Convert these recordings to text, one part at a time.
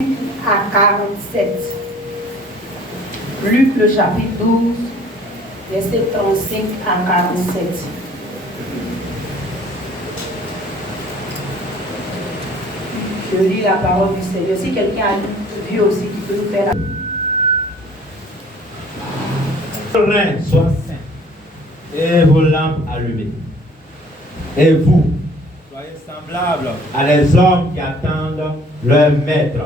à 47. Luc le chapitre 12, verset 35 à 47. Je lis la parole du Seigneur. Si quelqu'un a vu aussi qui peut nous faire la... Vos reins soient saints et vos lampes allumées. Et vous, soyez semblables à les hommes qui attendent leur maître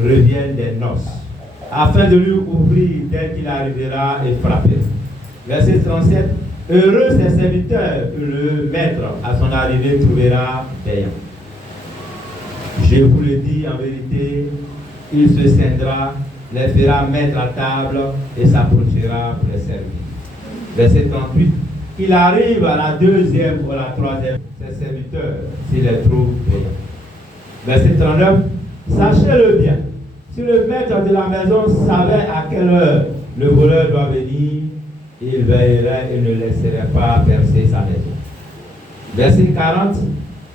revienne des noces, afin de lui ouvrir dès qu'il arrivera et frapper. Verset 37. Heureux ces serviteurs que le maître à son arrivée trouvera payants. Je vous le dis en vérité, il se scindra, les fera mettre à table et s'approchera pour les servir. Verset 38. Il arrive à la deuxième ou à la troisième, ses serviteurs, s'il les trouve payants. Verset 39. Sachez-le bien, si le maître de la maison savait à quelle heure le voleur doit venir, il veillerait et ne laisserait pas percer sa maison. Verset 40.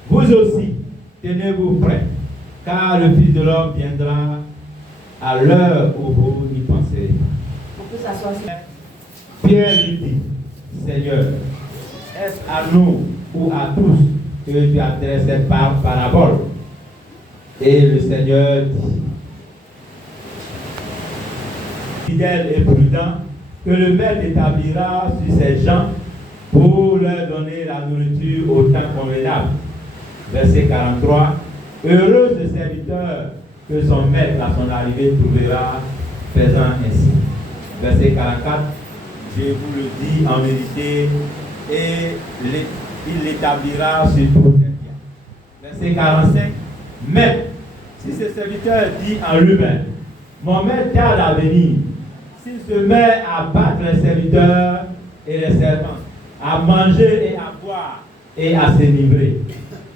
Vous aussi, tenez-vous prêts, car le Fils de l'homme viendra à l'heure où vous n'y penserez pas. On peut s'asseoir. Pierre lui dit, Seigneur, est-ce à nous ou à tous que tu adresses cette parabole? Et le Seigneur dit, fidèle et prudent, que le maître établira sur ses gens pour leur donner la nourriture au temps convenable. Verset 43. Heureux ce serviteur que son maître à son arrivée trouvera faisant ainsi. Verset 44. Je vous le dis en vérité, et il l'établira sur tous les biens. Verset 45. Mais si ce serviteur dit en lui-même, mon maître tarde à venir, s'il se met à battre les serviteurs et les servants, à manger et à boire et à s'enivrer.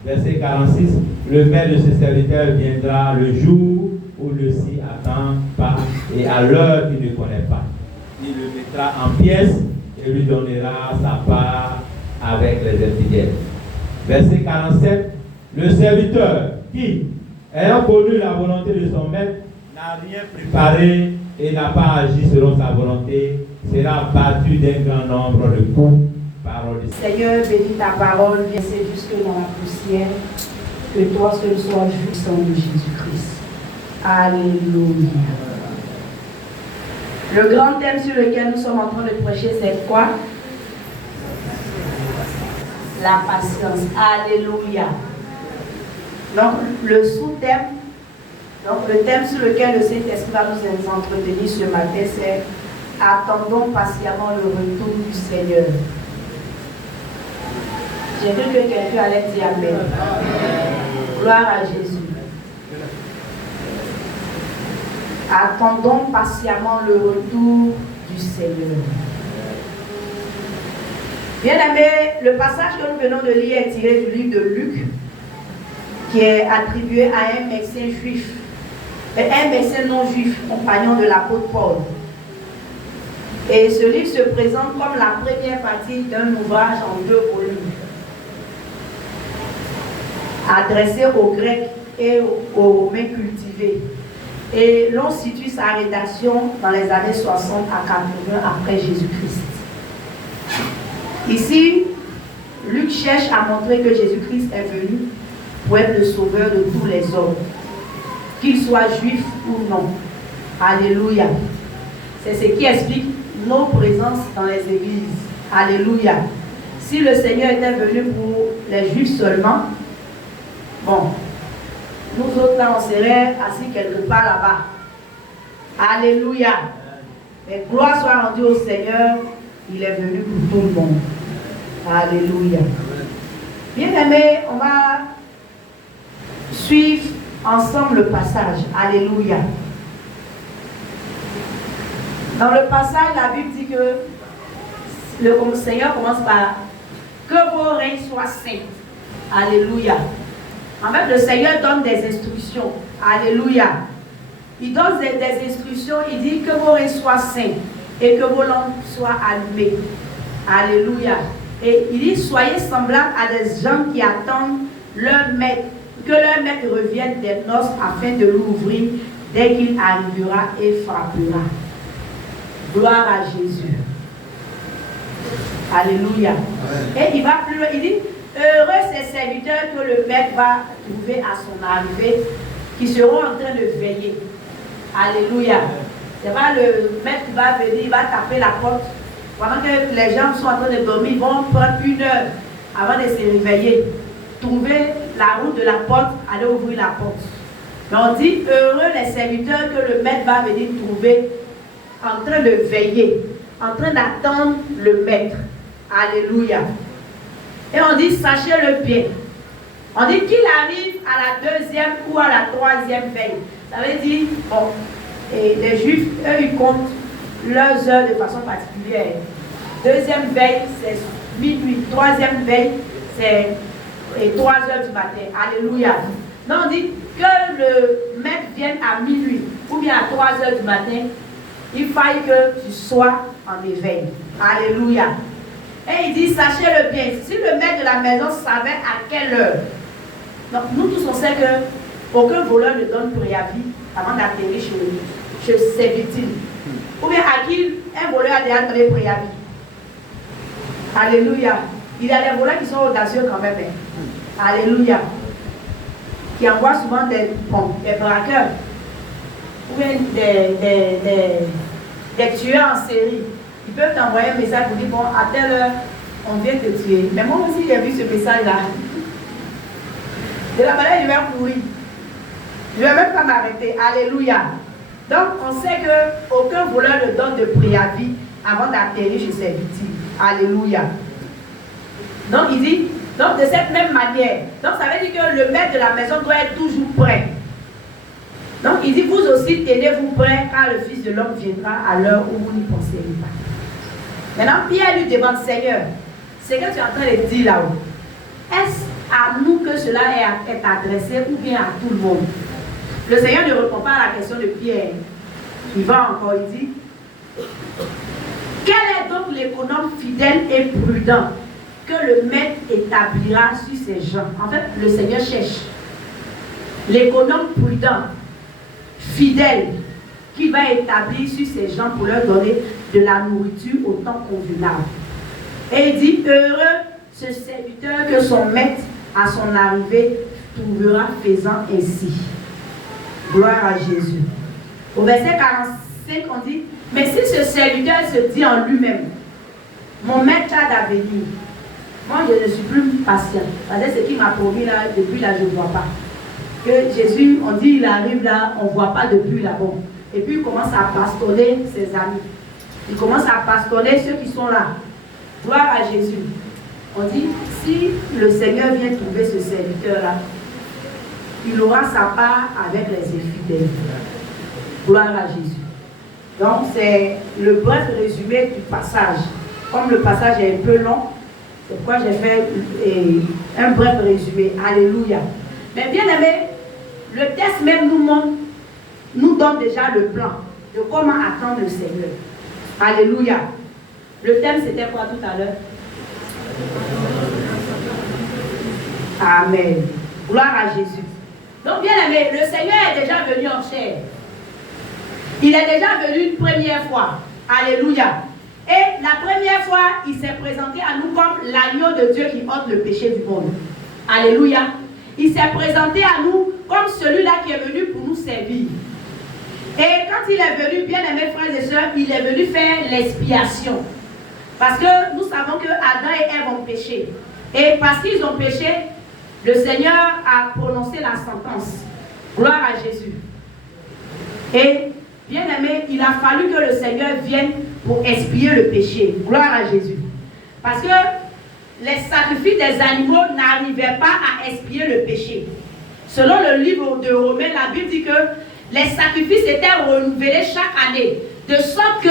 Verset 46, le maître de ce serviteur viendra le jour où ne s'y attend pas et à l'heure qu'il ne connaît pas. Il le mettra en pièces et lui donnera sa part avec les infidèles. Verset 47, le serviteur qui, ayant connu la volonté de son maître, n'a rien préparé et n'a pas agi selon sa volonté, sera battu d'un grand nombre de coups. Parole du Seigneur, bénis ta parole, viens jusque dans la poussière, que toi seul sois vu sang de Jésus-Christ. Alléluia. Le grand thème sur lequel nous sommes en train de prêcher, c'est quoi? La patience. Alléluia. Donc, le sous-thème, le thème sur lequel le Saint-Esprit va nous entretenir ce matin, c'est attendons patiemment le retour du Seigneur. J'ai vu que quelqu'un allait dire Amen. Gloire à Jésus. Attendons patiemment le retour du Seigneur. Bien-aimés, le passage que nous venons de lire est tiré du livre de Luc, qui est attribué à un médecin juif, un médecin non juif, compagnon de l'apôtre Paul. Et ce livre se présente comme la première partie d'un ouvrage en 2 volumes, adressé aux Grecs et aux Romains cultivés. Et l'on situe sa rédaction dans les années 60 à 80 après Jésus-Christ. Ici, Luc cherche à montrer que Jésus-Christ est venu pour être le sauveur de tous les hommes, qu'ils soient juifs ou non. Alléluia. C'est ce qui explique nos présences dans les églises. Alléluia. Si le Seigneur était venu pour les juifs seulement, bon, nous autres là, on serait assis quelque part là-bas. Alléluia. Mais gloire soit rendue au Seigneur, il est venu pour tout le monde. Alléluia. Bien aimé, on va suivre ensemble le passage. Alléluia. Dans le passage, la Bible dit que le Seigneur commence par que vos règnes soient saints. Alléluia. En fait, le Seigneur donne des instructions. Alléluia. Il donne des instructions. Il dit que vos règnes soient saints et que vos lampes soient allumées. Alléluia. Et il dit soyez semblables à des gens qui attendent leur maître que leur maître revienne des noces afin de l'ouvrir dès qu'il arrivera et frappera. Gloire à Jésus. Alléluia. Et il va plus loin, il dit, heureux ces serviteurs que le maître va trouver à son arrivée, qui seront en train de veiller. Alléluia. C'est pas le maître qui va venir, il va taper la porte. Pendant que les gens sont en train de dormir, ils vont prendre 1 heure avant de se réveiller. Trouver la route de la porte, aller ouvrir la porte. Mais on dit, heureux les serviteurs que le maître va venir trouver en train de veiller, en train d'attendre le maître. Alléluia. Et on dit, sachez-le bien. On dit qu'il arrive à la 2e ou à la 3e veille. Ça veut dire, bon, et les Juifs, eux, ils comptent leurs heures de façon particulière. 2e veille, c'est minuit. 3e veille, c'est 3 heures du matin. Alléluia. Donc on dit que le maître vienne à minuit ou bien à 3 heures du matin, il faille que tu sois en éveil. Alléluia. Et il dit, sachez-le bien, si le maître de la maison savait à quelle heure. Donc nous tous on sait que aucun voleur ne donne préavis avant d'atterrir chez ses victimes. Ou bien à qui un voleur a déjà donné préavis. Alléluia. Il y a des voleurs qui sont audacieux quand même. Alléluia. Qui envoient souvent des braqueurs. Ou bien des tueurs en série. Ils peuvent t'envoyer un message pour dire, bon, à telle heure, on vient te tuer. Mais moi aussi, j'ai vu ce message-là. De la manière, je vais courir. Je ne vais même pas m'arrêter. Alléluia. Donc, on sait qu'aucun voleur ne donne de préavis avant d'atterrir chez ses victimes. Alléluia. Donc, il dit, donc de cette même manière, donc ça veut dire que le maître de la maison doit être toujours prêt. Donc, il dit, vous aussi, tenez-vous prêts, car le Fils de l'homme viendra à l'heure où vous n'y pensez pas. Maintenant, Pierre lui demande, Seigneur, c'est que tu es en train de dire là-haut. Est-ce à nous que cela est adressé ou bien à tout le monde? Le Seigneur ne répond pas à la question de Pierre. Il va encore, il dit, quel est donc l'économe fidèle et prudent que le maître établira sur ses gens? En fait, le Seigneur cherche l'économe prudent, fidèle, qui va établir sur ses gens pour leur donner de la nourriture au temps convenable. Et il dit, heureux ce serviteur que son maître à son arrivée trouvera faisant ainsi. Gloire à Jésus. Au verset 45, on dit, mais si ce serviteur se dit en lui-même, mon maître a d'avenir, moi je ne suis plus patient. C'est ce qui m'a promis là, depuis là je ne vois pas. Que Jésus, on dit il arrive là, on ne voit pas depuis là-bas. Et puis il commence à bastonner ses amis. Il commence à bastonner ceux qui sont là. Gloire à Jésus. On dit, si le Seigneur vient trouver ce serviteur-là, il aura sa part avec les infidèles. Gloire à Jésus. Donc c'est le bref résumé du passage. Comme le passage est un peu long, c'est pourquoi j'ai fait un bref résumé. Alléluia. Mais bien aimé, le texte même nous donne déjà le plan de comment attendre le Seigneur. Alléluia. Le thème c'était quoi tout à l'heure? Amen. Gloire à Jésus. Donc bien aimé, le Seigneur est déjà venu en chair. Il est déjà venu une première fois. Alléluia. Et la première fois, il s'est présenté à nous comme l'agneau de Dieu qui ôte le péché du monde. Alléluia. Il s'est présenté à nous comme celui-là qui est venu pour nous servir. Et quand il est venu, bien aimés frères et sœurs, il est venu faire l'expiation. Parce que nous savons que Adam et Ève ont péché. Et parce qu'ils ont péché, le Seigneur a prononcé la sentence. Gloire à Jésus. Et bien aimé, il a fallu que le Seigneur vienne pour expier le péché. Gloire à Jésus. Parce que les sacrifices des animaux n'arrivaient pas à expier le péché. Selon le livre de Romains, la Bible dit que les sacrifices étaient renouvelés chaque année, de sorte que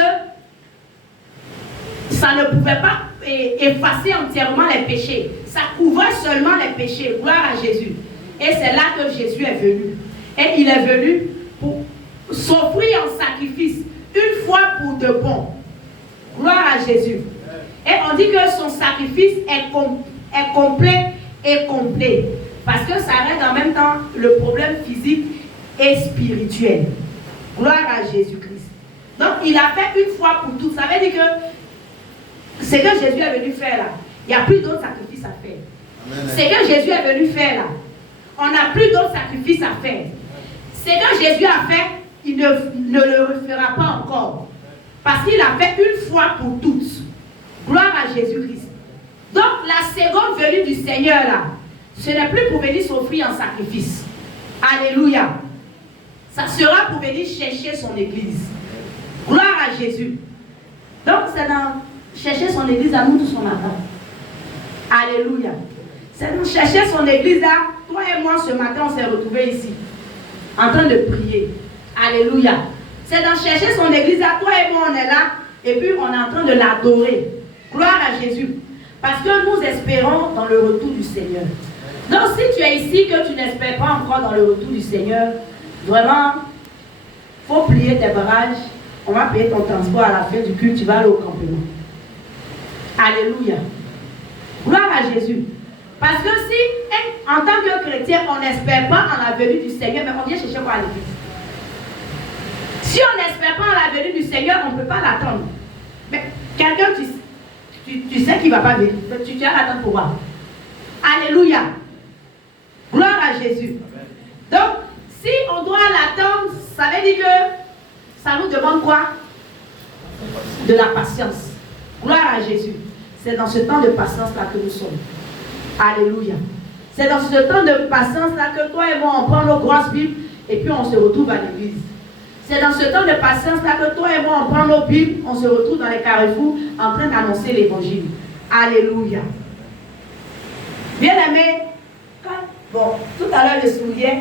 ça ne pouvait pas effacer entièrement les péchés. Ça couvrait seulement les péchés. Gloire à Jésus. Et c'est là que Jésus est venu. Et il est venu pour s'offrir en sacrifice, une fois pour de bon. Gloire à Jésus. Et on dit que son sacrifice est complet et complet. Parce que ça règle en même temps le problème physique et spirituel. Gloire à Jésus-Christ. Donc, il a fait une fois pour toutes. Ça veut dire que ce que Jésus est venu faire là, il n'y a plus d'autres sacrifices à faire. Amen. Ce que Jésus est venu faire là, on n'a plus d'autres sacrifices à faire. Ce que Jésus a fait, il ne le refera pas encore. Parce qu'il a fait une fois pour toutes. Gloire à Jésus-Christ. Donc, la seconde venue du Seigneur là, ce n'est plus pour venir s'offrir en sacrifice. Alléluia. Ça sera pour venir chercher son église. Gloire à Jésus. Donc, c'est dans chercher son église à nous tous ce matin. Alléluia. C'est dans chercher son église là. Toi et moi, ce matin, on s'est retrouvés ici, en train de prier. Alléluia. C'est dans chercher son église là. Toi et moi, on est là, et puis on est en train de l'adorer. Gloire à Jésus. Parce que nous espérons dans le retour du Seigneur. Donc, si tu es ici, que tu n'espères pas encore dans le retour du Seigneur, vraiment, il faut plier tes barrages. On va payer ton transport à la fin du culte, tu vas aller au campement. Alléluia. Gloire à Jésus. Parce que si, en tant que chrétien, on n'espère pas en la venue du Seigneur, mais on vient chercher quoi à l'église? Si on n'espère pas en la venue du Seigneur, on ne peut pas l'attendre. Mais quelqu'un, tu sais qu'il ne va pas venir. Tu vas l'attendre pour voir. Alléluia. Gloire à Jésus. Donc, si on doit l'attendre, ça veut dire que ça nous demande quoi? De la patience. Gloire à Jésus. C'est dans ce temps de patience-là que nous sommes. Alléluia. C'est dans ce temps de patience-là que toi et moi, on prend nos grosses Bibles et puis on se retrouve à l'église. C'est dans ce temps de patience-là que toi et moi, on prend nos Bibles, on se retrouve dans les carrefours en train d'annoncer l'évangile. Alléluia. Bien-aimés, bon, tout à l'heure, je me souviens,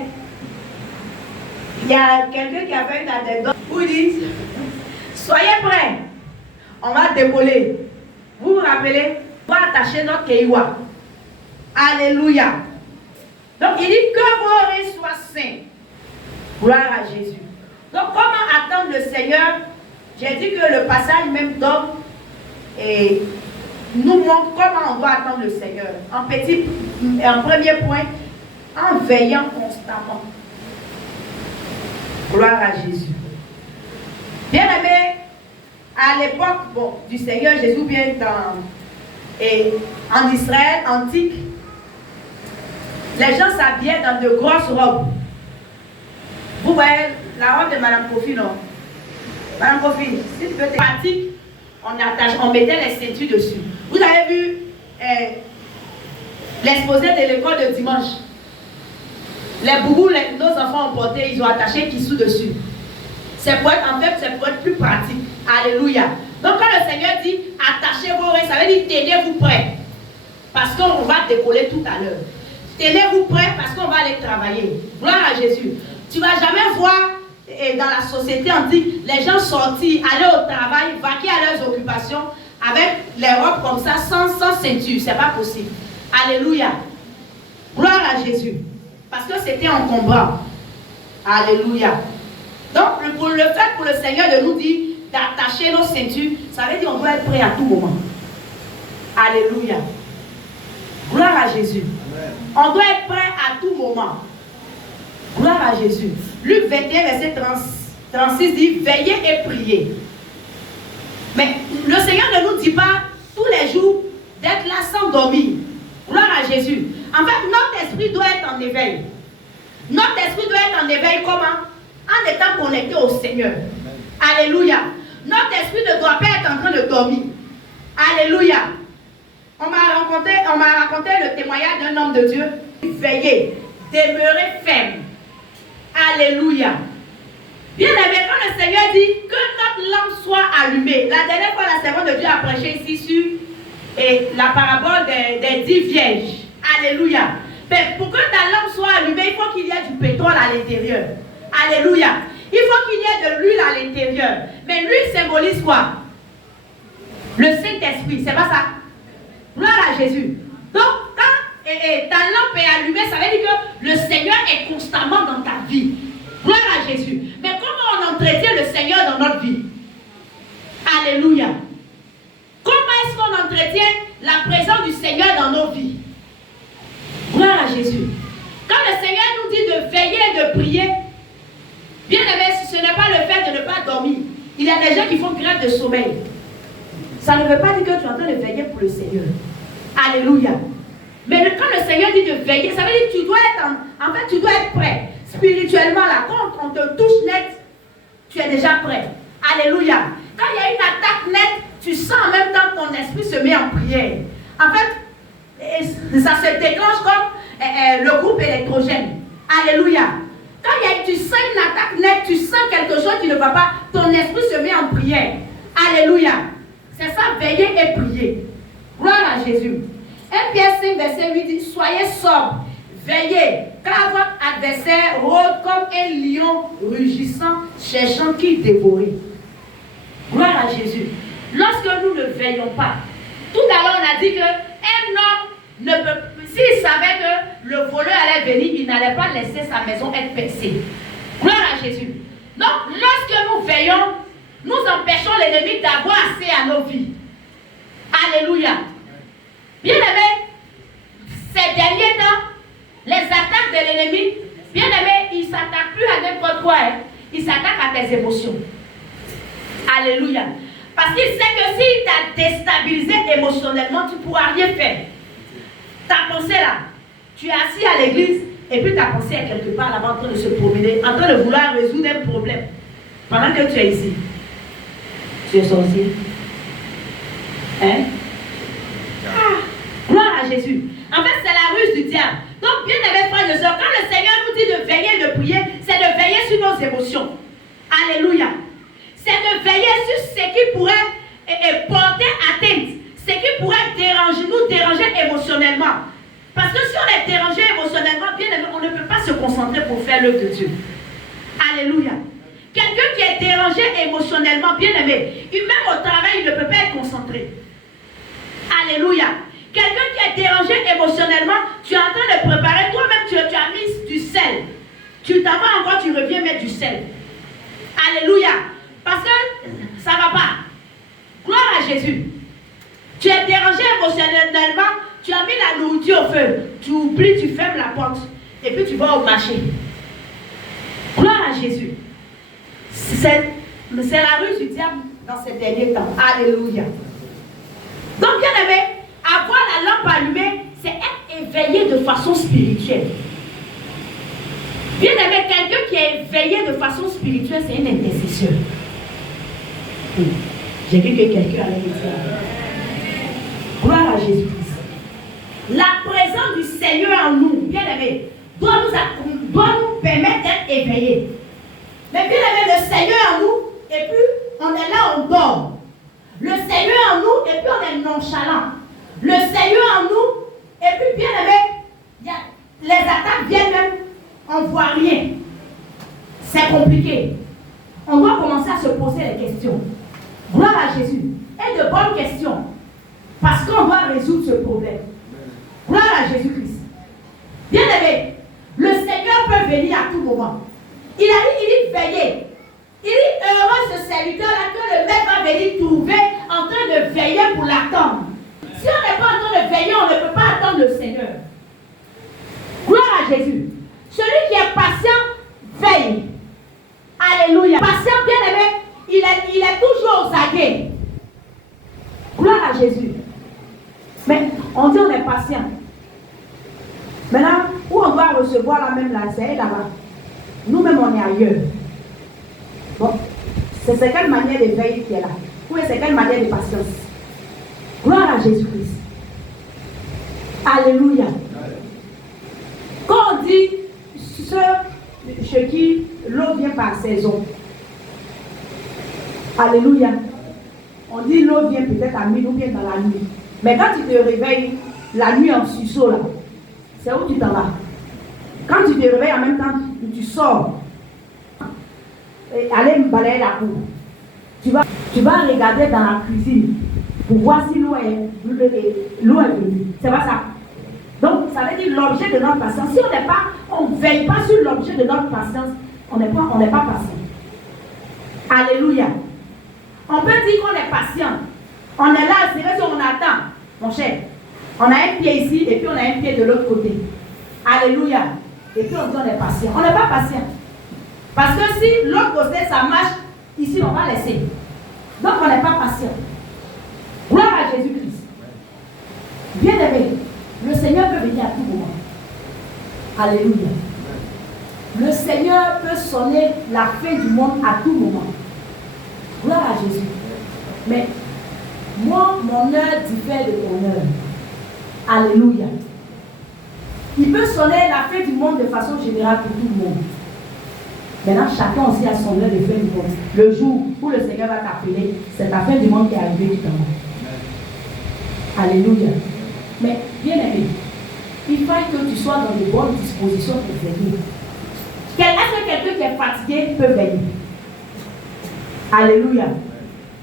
il y a quelqu'un qui a fait une anecdote où il dit, soyez prêts, on va décoller. Vous vous rappelez, on va attacher notre kéiwa. Alléluia. Donc il dit que vos oreilles soient saints. Gloire à Jésus. Donc comment attendre le Seigneur? J'ai dit que le passage même d'homme nous montre comment on doit attendre le Seigneur. En premier point, en veillant constamment. Gloire à Jésus. Bien aimé, à l'époque du Seigneur Jésus, bien en Israël antique, les gens s'habillaient dans de grosses robes. Vous voyez la robe de Madame Kofi, non? Madame Kofi, si tu peux te pratique, on mettait les ceintures dessus. Vous avez vu l'exposé de l'école de dimanche. Les boubous, nos enfants ont porté, ils ont attaché Kissou dessus. C'est pour être plus pratique. Alléluia. Donc quand le Seigneur dit attachez vos oreilles, ça veut dire tenez-vous prêts. Parce qu'on va décoller tout à l'heure. Tenez-vous prêts parce qu'on va aller travailler. Gloire à Jésus. Tu ne vas jamais voir dans la société antique les gens sortir, aller au travail, vaquer à leurs occupations avec les robes comme ça, sans ceinture. Ce n'est pas possible. Alléluia. Gloire à Jésus. Parce que c'était encombrant. Alléluia. Donc, pour le fait pour le Seigneur de nous dire d'attacher nos ceintures, ça veut dire qu'on doit être prêt à tout moment. Alléluia. Gloire à Jésus. Amen. On doit être prêt à tout moment. Gloire à Jésus. Luc 21, verset 36 dit, veillez et priez. Mais le Seigneur ne nous dit pas tous les jours d'être là sans dormir. Gloire à Jésus. En fait, notre esprit doit être en éveil. Notre esprit doit être en éveil comment? En étant connecté au Seigneur. Amen. Alléluia. Notre esprit ne doit pas être en train de dormir. Alléluia. On m'a raconté le témoignage d'un homme de Dieu. Veillez, demeurez ferme. Alléluia. Bien aimé, quand le Seigneur dit que notre lampe soit allumée. La dernière fois, la servante de Dieu a prêché ici sur la parabole des 10 vierges. Alléluia. Mais pour que ta lampe soit allumée, il faut qu'il y ait du pétrole à l'intérieur. Alléluia. Il faut qu'il y ait de l'huile à l'intérieur. Mais l'huile symbolise quoi? Le Saint-Esprit, c'est pas ça? Gloire à Jésus. Donc, quand ta lampe est allumée, ça veut dire que le Seigneur est constamment dans ta vie. Gloire à Jésus. Mais comment on entretient le Seigneur dans notre vie? Alléluia. Comment est-ce qu'on entretient la présence du Seigneur dans nos vies? Gloire à Jésus. veiller et de prier, bien aimé, ce n'est pas le fait de ne pas dormir. Il y a des gens qui font grève de sommeil. Ça ne veut pas dire que tu es en train de veiller pour le Seigneur. Alléluia. Mais quand le Seigneur dit de veiller, ça veut dire que tu dois être en fait, tu dois être prêt. Spirituellement, là, quand on te touche net, tu es déjà prêt. Alléluia. Quand il y a une attaque nette, tu sens en même temps que ton esprit se met en prière. En fait, ça se déclenche comme le groupe électrogène. Alléluia. Quand tu sens une attaque nette, tu sens quelque chose qui ne va pas, ton esprit se met en prière. Alléluia. C'est ça, veiller et prier. Gloire à Jésus. 1 Pierre 5, verset 8 dit, soyez sobres, veillez, car votre adversaire rôde comme un lion rugissant, cherchant qui dévorer. Gloire à Jésus. Lorsque nous ne veillons pas, tout à l'heure on a dit qu'un homme ne peut, s'il savait que le voleur allait venir, il n'allait pas laisser sa maison être percée. Gloire à Jésus. Donc, lorsque nous veillons, nous empêchons l'ennemi d'avoir accès à nos vies. Alléluia. Bien aimé, ces derniers temps, les attaques de l'ennemi, bien aimé, il ne s'attaque plus à n'importe quoi. Il s'attaque à tes émotions. Alléluia. Parce qu'il sait que s'il t'a déstabilisé émotionnellement, tu ne pourras rien faire. Ta pensée là, tu es assis à l'église et puis ta pensée est quelque part là-bas en train de se promener, en train de vouloir résoudre un problème. Pendant que tu es ici, tu es sorcier. Hein? Ah, gloire à Jésus. En fait, c'est la ruse du diable. Donc, bien aimés frères et sœurs, quand le Seigneur nous dit de veiller et de prier, c'est de veiller sur nos émotions. Alléluia. C'est de veiller sur ce qui pourrait porter atteinte, ce qui pourrait nous déranger émotionnellement. Parce que si on est dérangé émotionnellement, bien aimé, on ne peut pas se concentrer pour faire l'œuvre de Dieu. Alléluia. Quelqu'un qui est dérangé émotionnellement, bien aimé, même au travail, il ne peut pas être concentré. Alléluia. Quelqu'un qui est dérangé émotionnellement, tu es en train de préparer, toi-même tu as mis du sel. Tu t'en vas encore, tu reviens mettre du sel. Alléluia. Parce que ça ne va pas. Gloire à Jésus. Tu es dérangé émotionnellement, tu as mis la nourriture au feu. Tu oublies, tu fermes la porte. Et puis tu vas au marché. Gloire à Jésus. C'est la ruse du diable dans ces derniers temps. Alléluia. Donc, bien aimé, avoir la lampe allumée, c'est être éveillé de façon spirituelle. Bien aimé, quelqu'un qui est éveillé de façon spirituelle, c'est un intercesseur. J'ai vu que quelqu'un allait me dire. Gloire à Jésus-Christ. La présence du Seigneur en nous, bien aimé, doit nous permettre d'être éveillés. Mais bien aimé, le Seigneur en nous, et puis on est là, on dort. Le Seigneur en nous, et puis on est nonchalant. Le Seigneur en nous, et puis bien aimé, les attaques viennent même, on ne voit rien. C'est compliqué. On doit commencer à se poser des questions. Gloire à Jésus. Et de bonnes questions. Parce qu'on doit résoudre ce problème. Gloire à Jésus-Christ. Bien aimé, le Seigneur peut venir à tout moment. Il dit veiller. Il dit heureux ce serviteur-là que le maître va venir trouver en train de veiller pour l'attendre. Si on n'est pas en train de veiller, on ne peut pas attendre le Seigneur. Gloire à Jésus. Celui qui est patient, veille. Alléluia. Patient, bien aimé, il est toujours aux aguets. Gloire à Jésus. Mais on dit on est patient. Maintenant, où on doit recevoir la même là, c'est là-bas. Nous-mêmes, on est ailleurs. Bon, c'est quelle manière de veille qui est là? Ou c'est quelle manière de patience? Gloire à Jésus-Christ. Alléluia. Quand on dit chez qui l'eau vient par saison. Alléluia. On dit l'eau vient peut-être à minuit ou bien dans la nuit. Mais quand tu te réveilles la nuit en sursaut là, c'est où tu t'en vas? Quand tu te réveilles en même temps, tu sors. Et aller me balayer la cour. Tu vas regarder dans la cuisine pour voir si l'eau est venue. C'est pas ça. Donc, ça veut dire l'objet de notre patience. Si on ne veille pas sur l'objet de notre patience, on n'est pas patient. Alléluia. On peut dire qu'on est patient. On est là, c'est vrai si on attend. Mon cher, on a un pied ici et puis on a un pied de l'autre côté. Alléluia. et puis on dit on est patient. On n'est pas patient. Parce que si l'autre côté ça marche, ici on va laisser. Donc on n'est pas patient. Gloire à Jésus-Christ. Bien aimé, le Seigneur peut venir à tout moment. Alléluia. Le Seigneur peut sonner la fin du monde à tout moment. Gloire à Jésus. Mais moi, mon heure diffère de ton heure. Alléluia. Il peut sonner la fin du monde de façon générale pour tout le monde. Maintenant, chacun aussi a son heure de fin du monde. Le jour où le Seigneur va t'appeler, c'est la fin du monde qui est arrivée du temps. Alléluia. Mais bien aimé, il faut que tu sois dans de bonnes dispositions pour venir. Est-ce que quelqu'un qui est fatigué peut venir? Alléluia.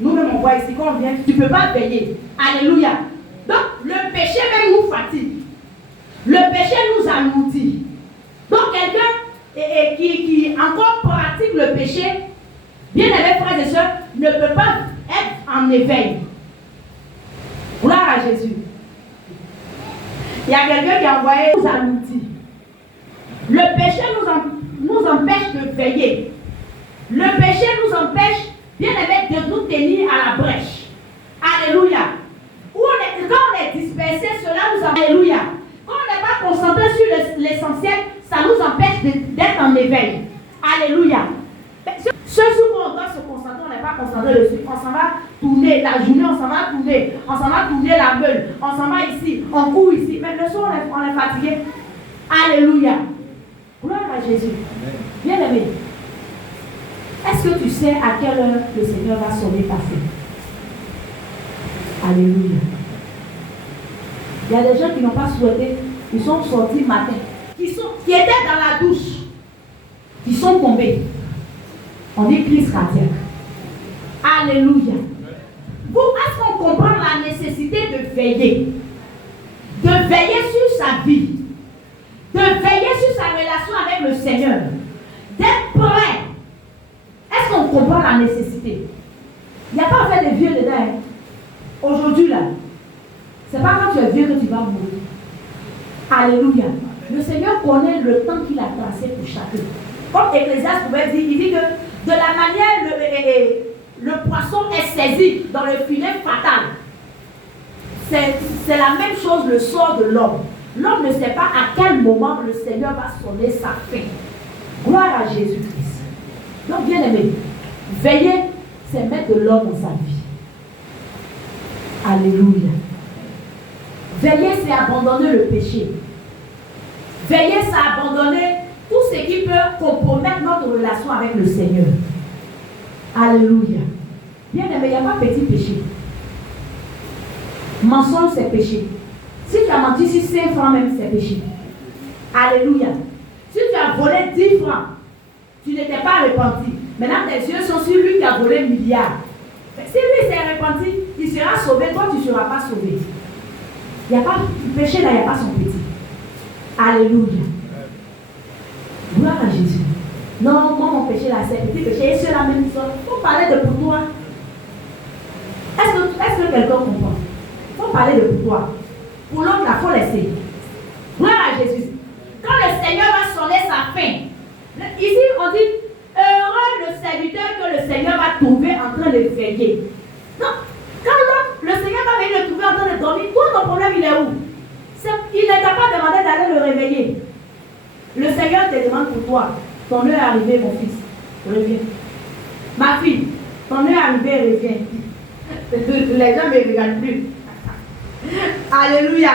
Nous-mêmes, on voit ici, quand on vient, tu ne peux pas veiller. Alléluia. Donc, le péché même nous fatigue. Le péché nous alourdit. Donc, quelqu'un qui encore pratique le péché, bien aimé frères et sœurs, ne peut pas être en éveil. Gloire à Jésus. Il y a quelqu'un qui a envoyé nous alourdit. Le péché nous empêche de veiller. Le péché nous empêche, bien aimé, de nous tenir à la brèche. Alléluia. Quand on est dispersé, cela nous empêche. Alléluia. Quand on n'est pas concentré sur l'essentiel, ça nous empêche d'être en éveil. Alléluia. Ce jour où on doit se concentrer, on n'est pas concentré dessus. On s'en va tourner la journée, on s'en va tourner la meule, on s'en va ici, on court ici. Mais le soir, on est fatigué. Alléluia. Gloire à Jésus. Bien aimé. Est-ce que tu sais à quelle heure le Seigneur va sonner ta fin? Alléluia. Il y a des gens qui n'ont pas souhaité, ils sont sortis matin, qui étaient dans la douche, qui sont tombés. On dit crise cardiaque. Alléluia. Vous, est-ce qu'on comprend la nécessité de veiller? De veiller sur sa vie. De veiller sur sa relation avec le Seigneur. D'être prêt. Est-ce qu'on comprend la nécessité? Il n'y a pas fait de vieux dedans. Hein? Aujourd'hui, là, c'est pas quand tu es vieux que tu vas mourir. Alléluia. Le Seigneur connaît le temps qu'il a tracé pour chacun. Comme Ecclésiaste pouvait dire, il dit que de la manière le poisson est saisi dans le filet fatal, c'est la même chose le sort de l'homme. L'homme ne sait pas à quel moment le Seigneur va sonner sa fin. Gloire à Jésus-Christ. Donc, bien aimé, veiller, c'est mettre de l'homme dans sa vie. Alléluia. Veiller, c'est abandonner le péché. Veiller, c'est abandonner tout ce qui peut compromettre notre relation avec le Seigneur. Alléluia. Bien aimé, il n'y a pas petit péché. Mensonge, c'est péché. Si tu as menti sur 5 francs même, c'est péché. Alléluia. Si tu as volé 10 francs, tu n'étais pas repenti. Maintenant, tes yeux sont sur lui qui a volé milliards. Si lui s'est repenti, il sera sauvé. Toi, tu ne seras pas sauvé. Il n'y a pas de péché là, il n'y a pas son petit. Alléluia. Gloire à Jésus. Non, moi, mon péché là, c'est petit péché. Et c'est la même chose. Il faut parler de pour toi. Est-ce que quelqu'un comprend? Il faut parler de pour toi. Pour l'autre, il faut laisser. Gloire à Jésus. Quand le Seigneur va sonner sa fin, ici on dit heureux le serviteur que le Seigneur va trouver en train de veiller. Non, quand le Seigneur va venir le trouver en train de dormir, toi ton problème il est où? Il ne t'a pas demandé d'aller le réveiller. Le Seigneur te demande pour toi, ton heure est arrivée mon fils, reviens. Ma fille, ton heure est arrivée, reviens. Les gens ne me regardent plus. Alléluia.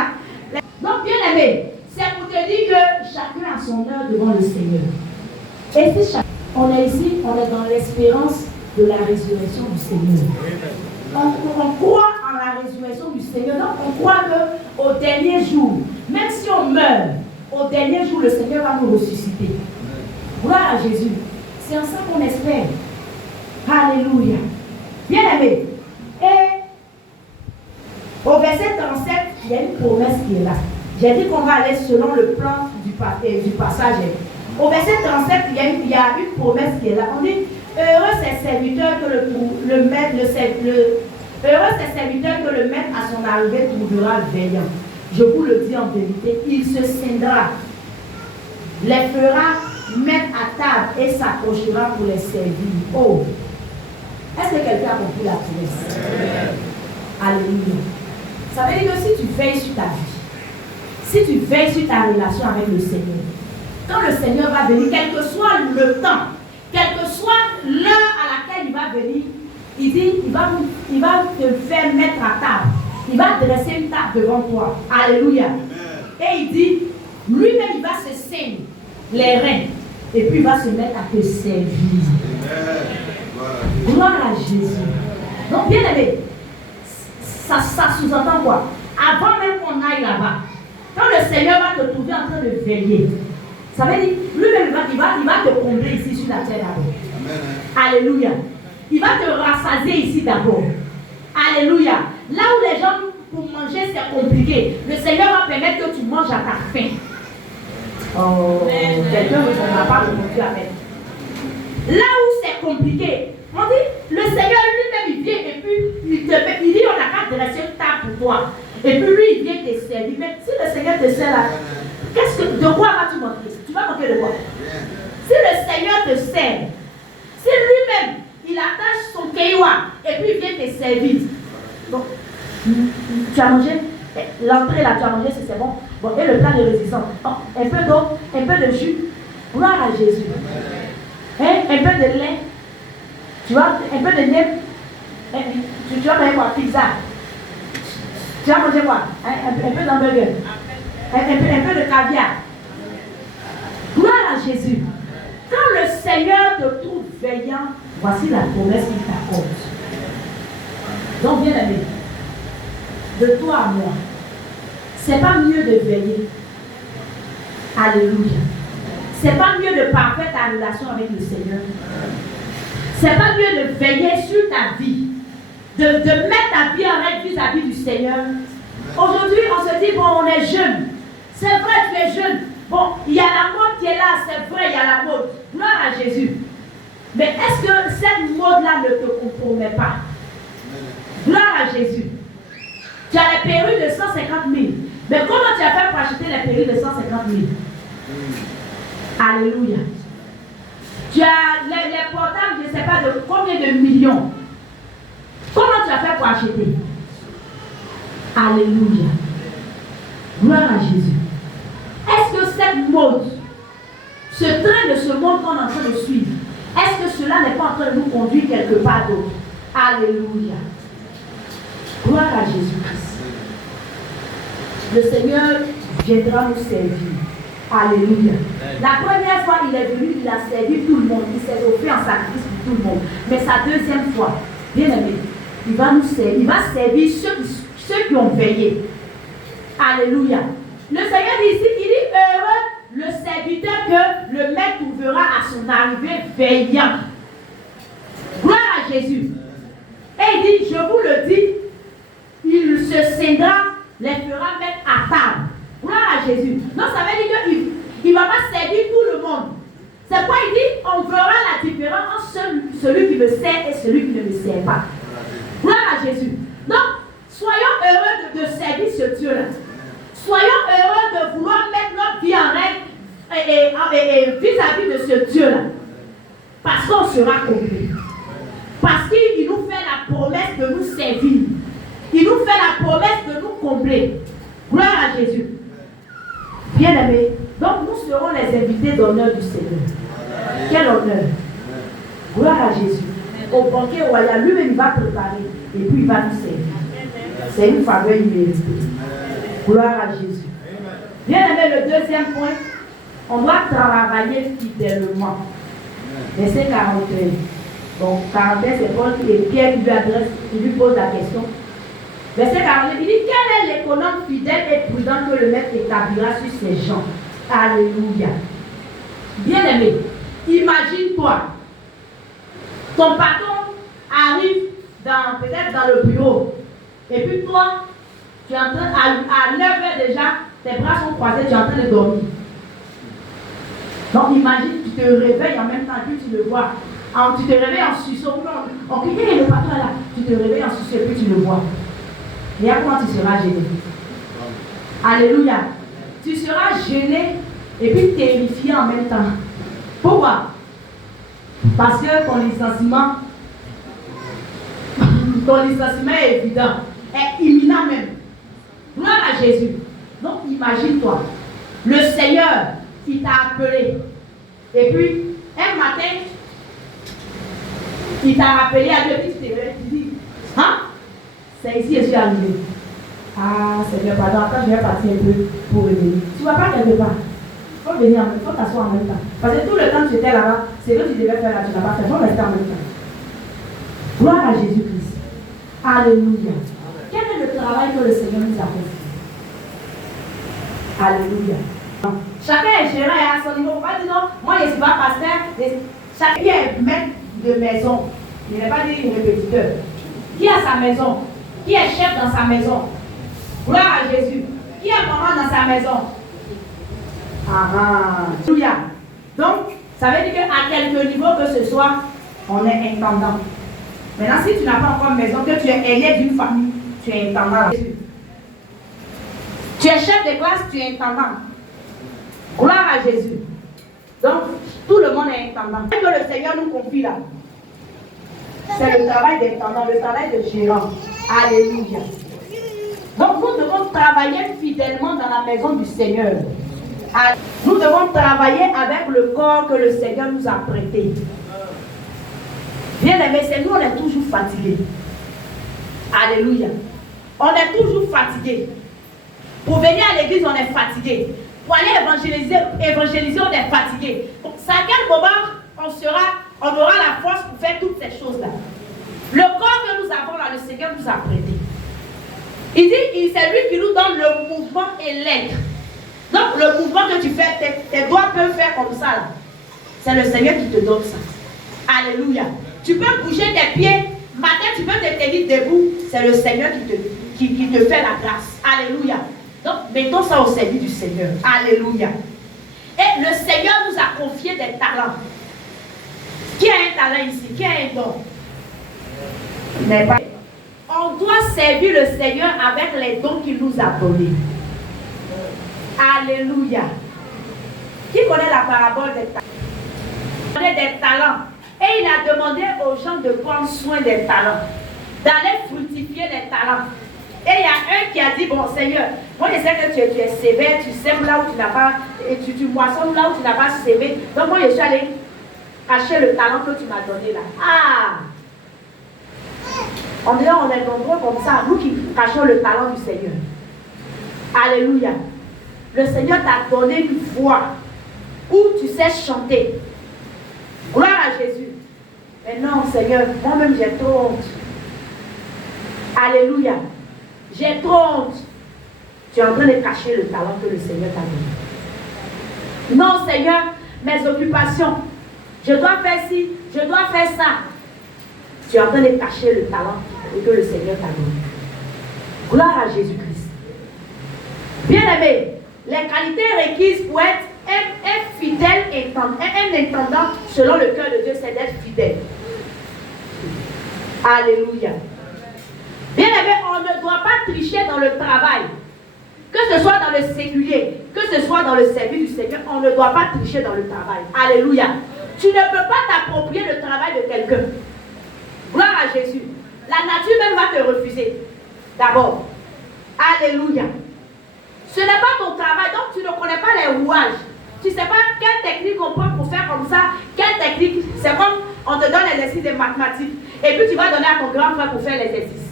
Donc bien aimé, c'est pour te dire que chacun a son heure devant le Seigneur. Et si on est ici, on est dans l'espérance de la résurrection du Seigneur. On croit en la résurrection du Seigneur. Donc on croit qu'au dernier jour, même si on meurt, au dernier jour, le Seigneur va nous ressusciter. Gloire à Jésus. C'est en ça qu'on espère. Alléluia. Bien aimé. Et au verset 37, il y a une promesse qui est là. J'ai dit qu'on va aller selon le plan du passage. Au verset 37, il y a une promesse qui est là. On dit, heureux ces serviteurs que le maître, heureux ces serviteurs que le maître à son arrivée trouvera veillant. Je vous le dis en vérité, il se scindra. les fera mettre à table et s'approchera pour les servir. Oh! Est-ce que quelqu'un a compris la promesse? Alléluia. Ça veut dire que si tu veilles sur ta vie, si tu veilles sur ta relation avec le Seigneur, quand le Seigneur va venir, quel que soit le temps, quelle que soit l'heure à laquelle il va venir, il dit, il va te faire mettre à table. Il va dresser une table devant toi. Alléluia. Et il dit, lui-même, il va se saigner les reins. Et puis, il va se mettre à te servir. Gloire à Jésus. Donc, bien aimé, ça sous-entend quoi? Avant même qu'on aille là-bas, quand le Seigneur va te trouver en train de veiller, ça veut dire, lui-même, il va te combler ici sur la terre d'abord. Alléluia. Il va te rassasier ici d'abord. Alléluia. Là où les gens, pour manger, c'est compliqué, le Seigneur va permettre que tu manges à ta faim. Oh, quelqu'un ne comprend pas aujourd'hui avec. Là où c'est compliqué, on dit, le Seigneur lui-même, il vient et puis il dit, on n'a qu'à dresser une table pour toi. Et puis lui, il vient te servir. Mais si le Seigneur te sert là, de quoi vas-tu manquer? Tu vas manquer de quoi? Si le Seigneur te sert, si lui-même, il attache son kéoua et puis il vient te servir. Donc, tu as mangé? L'entrée là, tu as mangé, c'est bon. Bon, et le plat de résistance. Oh, un peu d'eau, un peu de jus. Gloire à Jésus. Hein? Un peu de lait. Tu vois, un peu de lait. Tu vas manger quoi? Pizza. Tu vas manger quoi? Un peu d'hamburger. Un peu de caviar. Gloire à Jésus. Quand le Seigneur te trouve veillant, voici la promesse qu'il t'accorde. Donc, bien aimé, de toi à moi, c'est pas mieux de veiller. Alléluia. C'est pas mieux de parfaire ta relation avec le Seigneur. C'est pas mieux de veiller sur ta vie, de mettre ta vie en règle vis-à-vis du Seigneur. Aujourd'hui, on se dit, bon, on est jeune. C'est vrai, tu es jeune. Bon, il y a la mode qui est là, c'est vrai, il y a la mode. Gloire à Jésus. Mais est-ce que cette mode-là ne te compromet pas? Gloire à Jésus. Tu as les perruques de 150 000. Mais comment tu as fait pour acheter les perruques de 150 000? Alléluia. Tu as les portables, je ne sais pas de combien de millions. Comment tu as fait pour acheter? Alléluia. Gloire à Jésus. Est-ce que cette mode, ce train de ce monde qu'on est en train de suivre, est-ce que cela n'est pas en train de nous conduire quelque part d'autre? Alléluia. Gloire à Jésus-Christ. Le Seigneur viendra nous servir. Alléluia. La première fois, il est venu, il a servi tout le monde. Il s'est offert en sacrifice pour tout le monde. Mais sa deuxième fois, bien aimé, il va nous servir. Il va servir ceux qui ont veillé. Alléluia. Le Seigneur dit ici, il dit heureux le serviteur que le maître trouvera à son arrivée veillant. Gloire à Jésus. Et il dit, je vous le dis, il se scindra, les fera mettre à table. Gloire à Jésus. Donc ça veut dire qu'il ne va pas servir tout le monde. C'est pourquoi il dit, on verra la différence entre celui qui me sert et celui qui ne me sert pas. Gloire à Jésus. Donc, soyons heureux de servir ce Dieu-là. Soyons heureux de vouloir mettre notre vie en règle vis-à-vis de ce Dieu-là. Parce qu'on sera compris. Parce qu'il nous fait la promesse de nous servir. Il nous fait la promesse de nous combler. Gloire à Jésus. Bien-aimés, donc nous serons les invités d'honneur du Seigneur. Quel honneur. Gloire à Jésus. Au banquet royal, lui-même il va préparer et puis il va nous servir. C'est une faveur imméritée. Gloire à Jésus. Bien-aimé, le deuxième point, on doit travailler fidèlement. Verset 41. Donc 41, c'est Paul et Pierre qui lui pose la question. Verset 42, il dit, quel est l'économe fidèle et prudent que le maître établira sur ses gens? Alléluia. Bien-aimé, imagine-toi, ton patron arrive peut-être dans le bureau, et puis toi, tu es en train, à 9h déjà, tes bras sont croisés, tu es en train de dormir. Donc imagine, tu te réveilles en même temps que tu le vois. Tu te réveilles en suçant, on crie, le patron est là, tu te réveilles en suçant et puis tu le vois. Et à comment tu seras gêné? Alléluia. Tu seras gêné et puis terrifié en même temps. Pourquoi? Parce que ton licenciement est évident, est imminent même. Gloire à Jésus. Donc imagine-toi, le Seigneur, il t'a appelé. Et puis, un matin, il t'a rappelé à Dieu, tu dis, hein? C'est ici, je suis arrivé. Ah, Seigneur, pardon, après je vais partir un peu pour revenir. Tu ne vas pas quelque part. Il faut venir, il faut t'asseoir en même temps. Parce que tout le temps que tu étais là-bas, c'est que tu devais faire là, tu n'as pas fait. Il faut rester en même temps. Gloire à Jésus-Christ. Alléluia. Quel est le travail que le Seigneur nous a fait? Alléluia. Chacun est gérant à son niveau. On va dire non, moi je ne suis pas pasteur. Chacun est maître de maison. Il n'est pas dit répétiteur. Qui a sa maison? Qui est chef dans sa maison? Gloire à Jésus. Qui est maman dans sa maison? Alléluia. Donc, ça veut dire qu'à quelque niveau que ce soit, on est intendant. Maintenant, si tu n'as pas encore maison, que tu es aîné d'une famille, tu es intendant. Tu es chef de classe, tu es intendant. Gloire à Jésus. Donc, tout le monde est intendant. Ce que le Seigneur nous confie là, c'est le travail d'intendant, le travail de gérant. Alléluia. Donc, nous devons travailler fidèlement dans la maison du Seigneur. Nous devons travailler avec le corps que le Seigneur nous a prêté. Bien aimé, c'est nous, on est toujours fatigués. Alléluia. On est toujours fatigués. Pour venir à l'église, on est fatigué. Pour aller évangéliser, on est fatigué. C'est à quel moment on aura la force pour faire toutes ces choses-là? Le corps que nous avons là, le Seigneur nous a prêté. Il dit, c'est lui qui nous donne le mouvement et l'être. Donc, le mouvement que tu fais, tes doigts peuvent faire comme ça là. C'est le Seigneur qui te donne ça. Alléluia. Tu peux bouger tes pieds. Matin, tu peux te tenir debout. C'est le Seigneur qui te fait la grâce. Alléluia. Donc, mettons ça au service du Seigneur. Alléluia. Et le Seigneur nous a confié des talents. Qui a un talent ici? Qui a un don? On doit servir le Seigneur avec les dons qu'il nous a donnés. Alléluia. Qui connaît la parabole des talents? Il connaît des talents. Et il a demandé aux gens de prendre soin des talents, d'aller fructifier les talents. Et il y a un qui a dit, bon Seigneur, moi je sais que tu es sévère, tu sèmes là où tu n'as pas, et tu moissonnes là où tu n'as pas sémé. Donc moi je suis allé cacher le talent que tu m'as donné là. Ah! On est nombreux comme ça, nous qui cachons le talent du Seigneur. Alléluia. Le Seigneur t'a donné une voix où tu sais chanter. Gloire à Jésus. Mais non, Seigneur, moi-même j'ai trop honte. Alléluia. J'ai trop honte. Tu es en train de cacher le talent que le Seigneur t'a donné. Non, Seigneur, mes occupations. Je dois faire ci, je dois faire ça. Tu es en train de cacher le talent que le Seigneur t'a donné. Gloire à Jésus-Christ. Bien-aimé, les qualités requises pour être un fidèle intendant selon le cœur de Dieu, c'est d'être fidèle. Alléluia. Bien-aimé, on ne doit pas tricher dans le travail. Que ce soit dans le séculier, que ce soit dans le service du Seigneur, on ne doit pas tricher dans le travail. Alléluia. Tu ne peux pas t'approprier le travail de quelqu'un. Gloire à Jésus. La nature même va te refuser. D'abord. Alléluia. Ce n'est pas ton travail, donc tu ne connais pas les rouages. Tu ne sais pas quelle technique on prend pour faire comme ça. Quelle technique, c'est comme on te donne l'exercice de mathématiques. Et puis tu vas donner à ton grand frère pour faire l'exercice.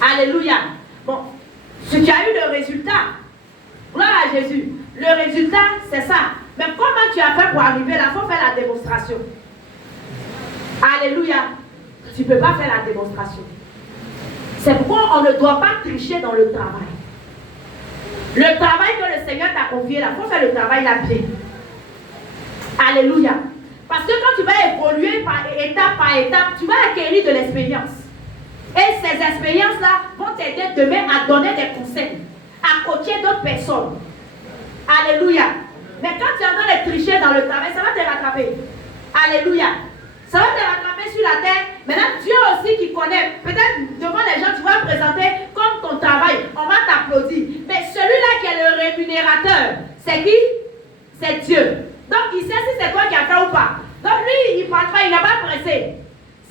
Alléluia. Bon, tu as eu le résultat. Gloire à Jésus. Le résultat, c'est ça. Mais comment tu as fait pour arriver là? Il faut faire la démonstration. Alléluia. Tu ne peux pas faire la démonstration. C'est pourquoi on ne doit pas tricher dans le travail. Le travail que le Seigneur t'a confié là, il faut faire le travail à pied. Alléluia. Parce que quand tu vas évoluer par étape, tu vas acquérir de l'expérience. Et ces expériences-là vont t'aider demain à donner des conseils, à coacher d'autres personnes. Alléluia. Mais quand tu es en train de tricher dans le travail, ça va te rattraper. Alléluia. Ça va te rattraper sur la terre. Maintenant, Dieu aussi qui connaît. Peut-être devant les gens, tu vas présenter comme ton travail. On va t'applaudir. Mais celui-là qui est le rémunérateur, c'est qui? c'est Dieu. Donc il sait si c'est toi qui as fait ou pas. Donc lui, il ne parle pas, il n'a pas pressé.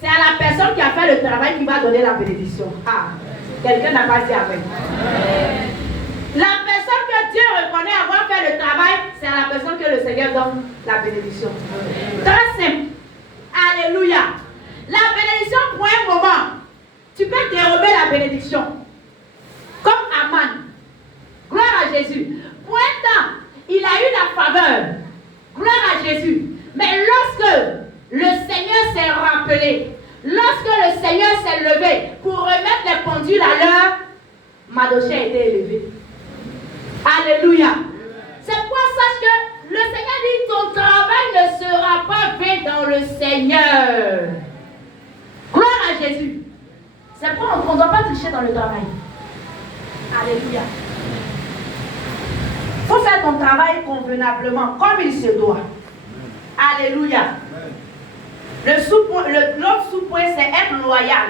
C'est à la personne qui a fait le travail qui va donner la bénédiction. Ah, quelqu'un n'a pas dit avec. La personne que Dieu reconnaît avoir fait le travail, c'est à la personne que le Seigneur donne la bénédiction. Très simple. Alléluia. La bénédiction pour un moment, tu peux dérober la bénédiction. Comme Aman. Gloire à Jésus. Pour un temps, il a eu la faveur. Gloire à Jésus. Mais lorsque le Seigneur s'est rappelé, lorsque le Seigneur s'est levé pour remettre les pendules à l'heure, Mardochée a été élevé. Alléluia. C'est pourquoi sache que le Seigneur dit ton travail ne sera pas vain dans le Seigneur. Gloire à Jésus. C'est pourquoi on ne doit pas tricher dans le travail. Alléluia. Il faut faire ton travail convenablement, comme il se doit. Alléluia. L'autre sous-point, c'est être loyal.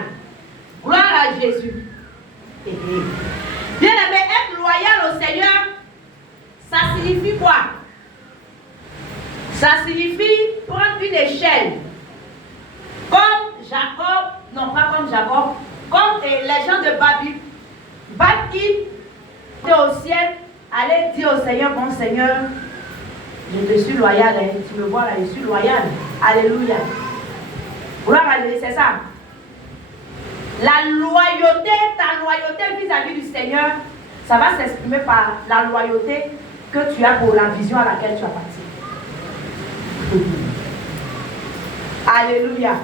Gloire à Jésus. Bien aimé, être loyal au Seigneur, ça signifie quoi? Ça signifie prendre une échelle. Comme Jacob, non pas comme Jacob, comme les gens de Babylone. Babylone, au ciel, allez dire au Seigneur, bon Seigneur, je te suis loyal, hein. Tu me vois là, je suis loyal. Alléluia. Gloire à Dieu, c'est ça. La loyauté, ta loyauté vis-à-vis du Seigneur, ça va s'exprimer par la loyauté que tu as pour la vision à laquelle tu as parti. Alléluia.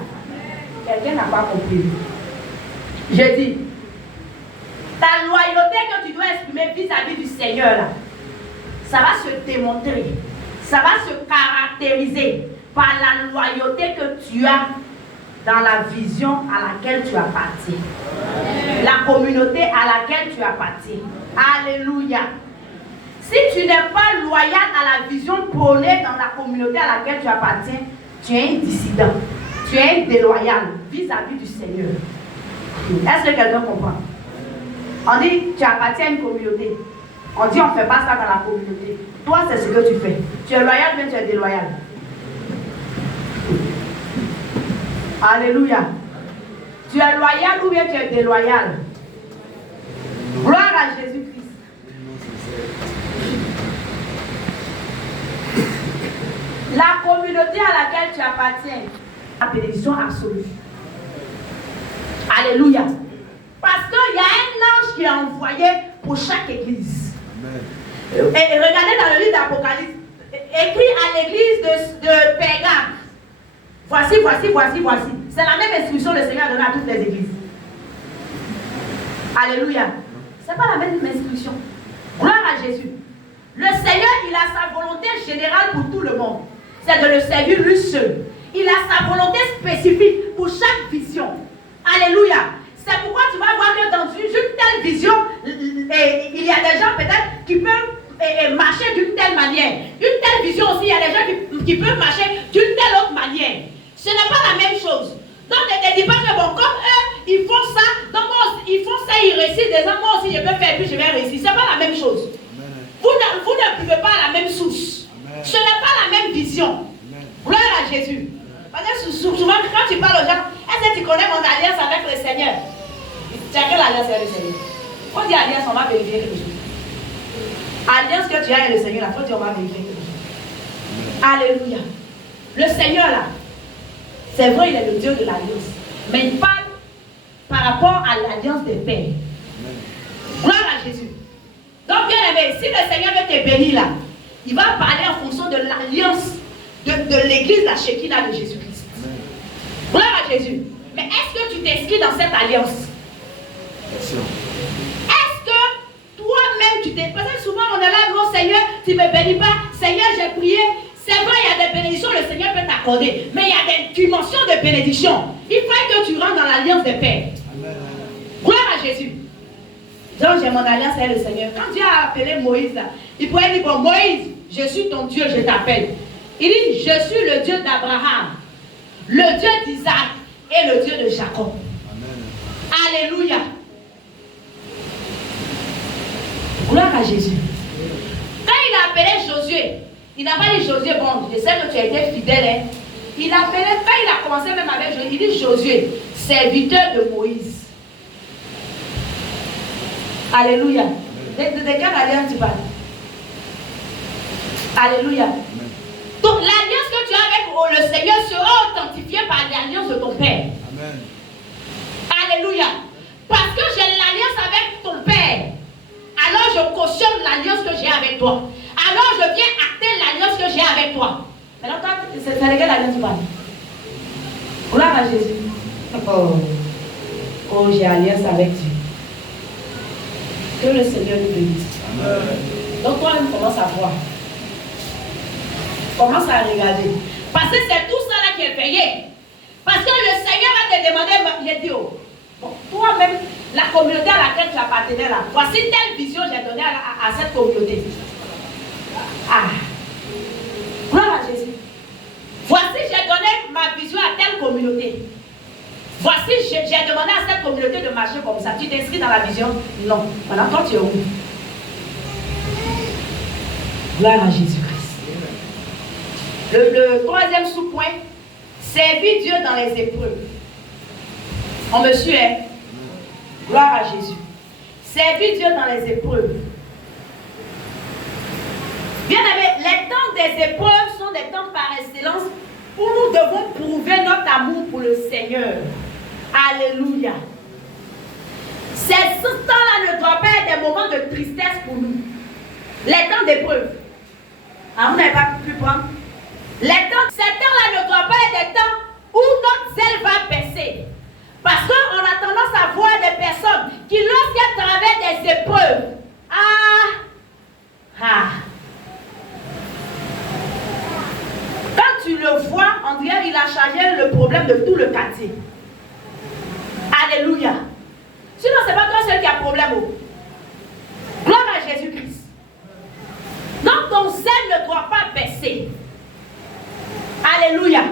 Quelqu'un n'a pas compris. Je dis, ta loyauté que tu dois exprimer vis-à-vis du Seigneur, là, ça va se démontrer, ça va se caractériser par la loyauté que tu as dans la vision à laquelle tu as parti. La communauté à laquelle tu as parti. Alléluia. Si tu n'es pas loyal à la vision prônée dans la communauté à laquelle tu appartiens, tu es un dissident. Tu es un déloyal vis-à-vis du Seigneur. Est-ce que quelqu'un comprend? On dit tu appartiens à une communauté. On dit on ne fait pas ça dans la communauté. Toi, c'est ce que tu fais. Tu es loyal, mais tu es déloyal. Alléluia. Tu es loyal ou bien tu es déloyal? Gloire à Jésus-Christ. La communauté à laquelle tu appartiens, la bénédiction absolue. Alléluia. Parce qu'il y a un ange qui est envoyé pour chaque église. Amen. Et regardez dans le livre d'Apocalypse, écrit à l'église de Pérgame. Voici. C'est la même instruction que le Seigneur a donnée à toutes les églises. Alléluia. Ce n'est pas la même instruction. Gloire à Jésus. Le Seigneur, il a sa volonté générale pour tout le monde. C'est de le servir lui seul. Il a sa volonté spécifique pour chaque vision. Alléluia. C'est pourquoi tu vas voir que dans une telle vision, il y a des gens peut-être qui peuvent marcher d'une telle manière. Une telle vision aussi, il y a des gens qui peuvent marcher d'une telle autre manière. Ce n'est pas la même chose. Donc ne te dis pas que bon, comme eux, ils font ça, donc moi, ils font ça, ils réussissent, des gens, moi aussi je peux faire, puis je vais réussir. Ce n'est pas la même chose. Vous ne buvez pas à la même source. Amen. Ce n'est pas la même vision. Amen. Gloire à Jésus. Parce que souvent, quand tu parles aux gens, est-ce que tu connais mon alliance avec le Seigneur? Tu as quelle alliance avec le Seigneur? Quand on dit alliance, on va vérifier quelque chose. Alliance que tu as avec le Seigneur, il faut dire on va vérifier quelque chose. Alléluia. Le Seigneur là, c'est vrai, il est le Dieu de l'alliance. Mais il parle par rapport à l'alliance des pères. Gloire à Jésus. Donc, bien aimé, si le Seigneur veut te bénir là, il va parler en fonction de l'alliance de l'église, la Shekinah de Jésus-Christ. Gloire à Jésus. Mais est-ce que tu t'inscris dans cette alliance? Est-ce que toi-même tu t'es... Parce que souvent on est là, non Seigneur, tu ne me bénis pas. Seigneur, j'ai prié. C'est vrai, il y a des bénédictions, le Seigneur peut t'accorder. Mais il y a des dimensions de bénédiction. Il faut que tu rentres dans l'alliance des pères. Gloire à Jésus. Donc j'ai mon alliance avec le Seigneur. Quand Dieu a appelé Moïse, là, il pourrait dire, bon Moïse, je suis ton Dieu, je t'appelle. Il dit, je suis le Dieu d'Abraham, le Dieu d'Isaac et le Dieu de Jacob. Amen. Alléluia. Gloire à Jésus. Quand il a appelé Josué, Il n'a pas dit Josué, bon, je sais que tu as été fidèle. Hein. Il appelait, quand il a commencé même avec Josué, il dit Josué, serviteur de Moïse. Alléluia. De quelle alliance tu parles? Alléluia. Donc l'alliance que tu as avec le Seigneur sera authentifiée par l'alliance de ton Père. Amen. Alléluia. Parce que j'ai l'alliance avec ton Père. Alors je cautionne l'alliance que j'ai avec toi. Alors je viens acter l'alliance que j'ai avec toi. Maintenant toi, c'est de quelle alliance tu parles? Gloire à Jésus. Oh, j'ai alliance avec Dieu. Que le Seigneur nous bénisse. Donc toi-même commence à voir. Commence à regarder. Parce que c'est tout ça là qui est payé. Parce que le Seigneur va te demander, il dit, oh, bon, toi-même, la communauté à laquelle tu appartenais là, voici telle vision j'ai donnée à cette communauté. Ah, gloire à Jésus. Voici j'ai donné ma vision à telle communauté. Voici j'ai demandé à cette communauté de marcher comme ça. Tu t'inscris dans la vision? Non. Maintenant toi tu es où? Gloire à Jésus-Christ. Le troisième sous-point, servir Dieu dans les épreuves. On me suit, hein? Gloire à Jésus. Servir Dieu dans les épreuves. Bien aimé, les temps des épreuves sont des temps par excellence où nous devons prouver notre amour pour le Seigneur. Alléluia. Ces temps-là ne doivent pas être des moments de tristesse pour nous. Les temps d'épreuve. Ah, vous n'avez pas pu prendre? Ces temps-là ne doivent pas être des temps où notre zèle va baisser. Parce qu'on a tendance à voir des personnes qui, lorsqu'elles traversent des épreuves, quand tu le vois, on dirait qu'il a changé le problème de tout le quartier. Alléluia. Sinon, ce n'est pas toi seul qui a problème. Gloire à Jésus-Christ. Donc, ton zèle ne doit pas baisser. Alléluia.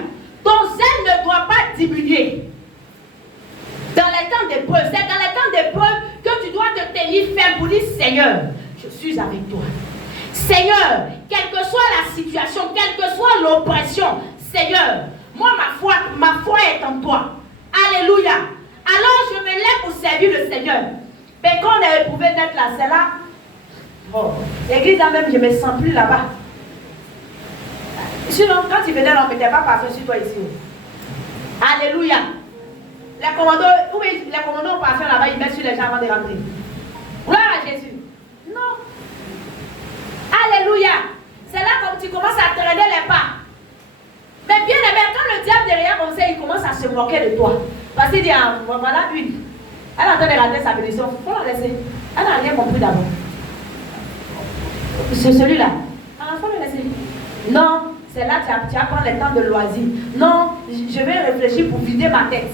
Ton zèle ne doit pas diminuer. Dans les temps d'épreuve, c'est dans les temps d'épreuve que tu dois te tenir ferme pour dire Seigneur, je suis avec toi. Seigneur, quelle que soit la situation, quelle que soit l'oppression, Seigneur, moi ma foi est en toi. Alléluia. Alors je me lève pour servir le Seigneur. Mais quand on est éprouvé d'être là, c'est là. Oh, l'église même, je ne me sens plus là-bas. Sinon, quand il venait, on ne mettait pas parfum sur toi ici. Alléluia. Les commandos au parfum là-bas, ils mettent sur les gens avant de rentrer. Gloire à Jésus. Non. Alléluia. C'est là comme tu commences à traîner les pas. Mais bien aimé, quand le diable derrière comme ça, il commence à se moquer de toi. Parce qu'il dit, ah, voilà une. Elle est en train de rater sa bénédiction. Il faut la laisser. Elle n'a rien compris d'abord. C'est celui-là. Ah, il faut le laisser. Non, c'est là que tu apprends les temps de loisir. Non, je vais réfléchir pour vider ma tête.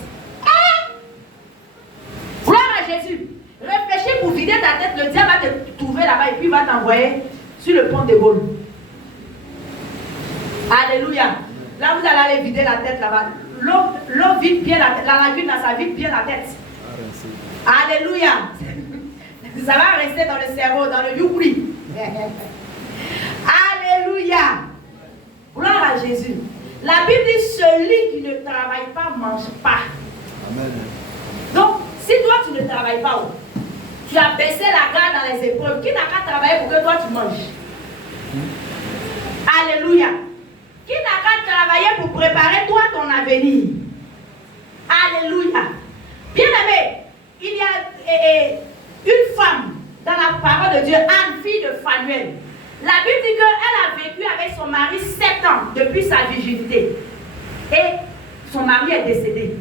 Gloire à Jésus. Réfléchis pour vider ta tête. Le diable va te trouver là-bas et puis il va t'envoyer sur le pont de Gaulle. Alléluia. Là, vous allez aller vider la tête là-bas. L'eau vide bien la tête. La lagune, ça vide bien la tête. Alléluia. Ça va rester dans le cerveau, dans le youkri. Alléluia. Gloire à Jésus. La Bible dit celui qui ne travaille pas ne mange pas. Amen. Donc, si toi tu ne travailles pas, tu as baissé la garde dans les épreuves, qui n'a qu'à travailler pour que toi tu manges? Alléluia. Qui n'a qu'à travailler pour préparer toi ton avenir? Alléluia. Bien aimé, il y a une femme dans la parole de Dieu, Anne, fille de Phanuel. La Bible dit qu'elle a vécu avec son mari 7 ans depuis sa virginité. Et son mari est décédé.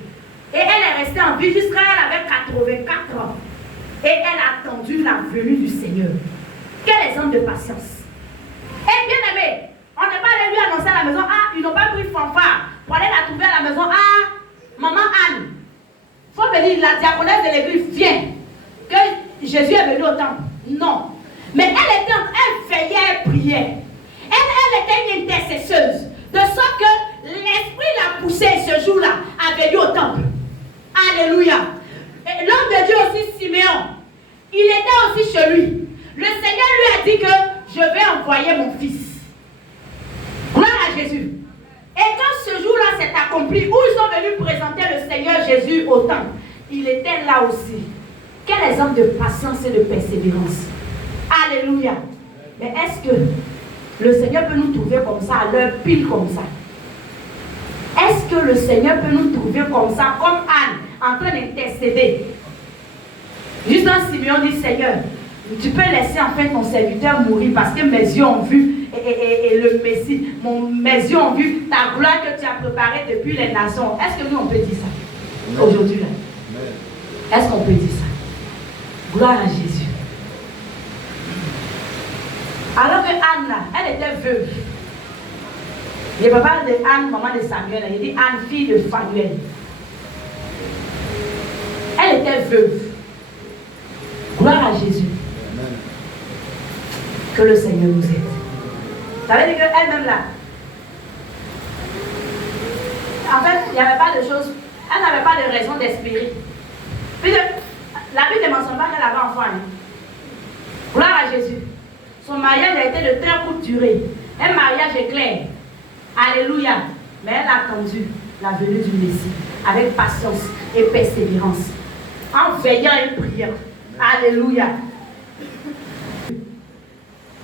Et elle est restée en vie jusqu'à elle avait 84 ans. Et elle a attendu la venue du Seigneur. Quel exemple de patience. Et bien aimé, on n'est pas allé lui annoncer à la maison, ils n'ont pas pris fanfare pour aller la trouver à la maison, maman Anne. Il faut venir, la diaconesse de l'église vient. Que Jésus est venu au temple. Non. Mais elle veillait, elle priait. Elle était une intercesseuse. De sorte que l'esprit l'a poussée ce jour-là à venir au temple. Alléluia. L'homme de Dieu aussi, Siméon, il était aussi chez lui. Le Seigneur lui a dit que je vais envoyer mon fils. à Jésus. Et quand ce jour-là s'est accompli, où ils sont venus présenter le Seigneur Jésus au temple, il était là aussi. Quel exemple de patience et de persévérance. Alléluia. Mais est-ce que le Seigneur peut nous trouver comme ça, à l'heure pile comme ça? Est-ce que le Seigneur peut nous trouver comme ça, comme Anne, en train d'intercéder? Juste un Simeon dit, Seigneur, tu peux laisser en fait ton serviteur mourir parce que mes yeux ont vu et le Messie, mes yeux ont vu ta gloire que tu as préparée depuis les nations. Est-ce que nous on peut dire ça aujourd'hui là? Est-ce qu'on peut dire ça? Gloire à Jésus. Alors que Anne là, elle était veuve. Il ne peut pas parler de Anne, maman de Samuel, il dit Anne, fille de Phanuel. Elle était veuve. Gloire à Jésus. Amen. Que le Seigneur nous aide. Ça veut dire qu'elle-même là, en fait, il n'y avait pas de choses, elle n'avait pas de raison d'espérer. Puis la Bible ne mentionne pas qu'elle avait enfant. Gloire à Jésus. Son mariage a été de très courte durée. Un mariage éclair. Alléluia. Mais elle a attendu la venue du Messie avec patience et persévérance. En veillant et priant. Alléluia.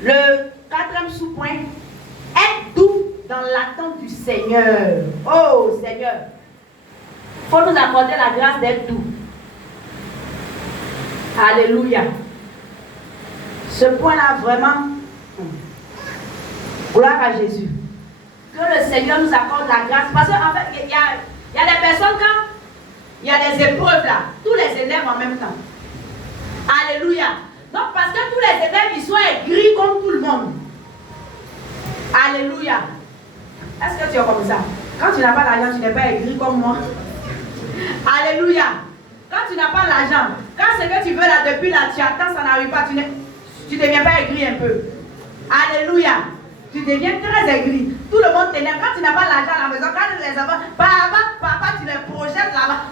Le quatrième sous-point, être doux dans l'attente du Seigneur. Oh Seigneur, il faut nous accorder la grâce d'être doux. Alléluia. Ce point-là, vraiment, gloire à Jésus. Que le Seigneur nous accorde la grâce. Parce qu'en fait, il y a des personnes, quand il y a des épreuves là, tous les élèves en même temps. Alléluia. Donc, parce que tous les élèves, ils sont aigris comme tout le monde. Alléluia. Est-ce que tu es comme ça? Quand tu n'as pas l'argent, tu n'es pas aigri comme moi. Alléluia. Quand tu n'as pas l'argent, quand ce que tu veux là, depuis là, tu attends, ça n'arrive pas, tu ne deviens pas aigri un peu. Alléluia. Tu deviens très aigri. Tout le monde t'énerve. Quand tu n'as pas l'argent à la maison, quand les enfants, papa, tu les projettes là-bas.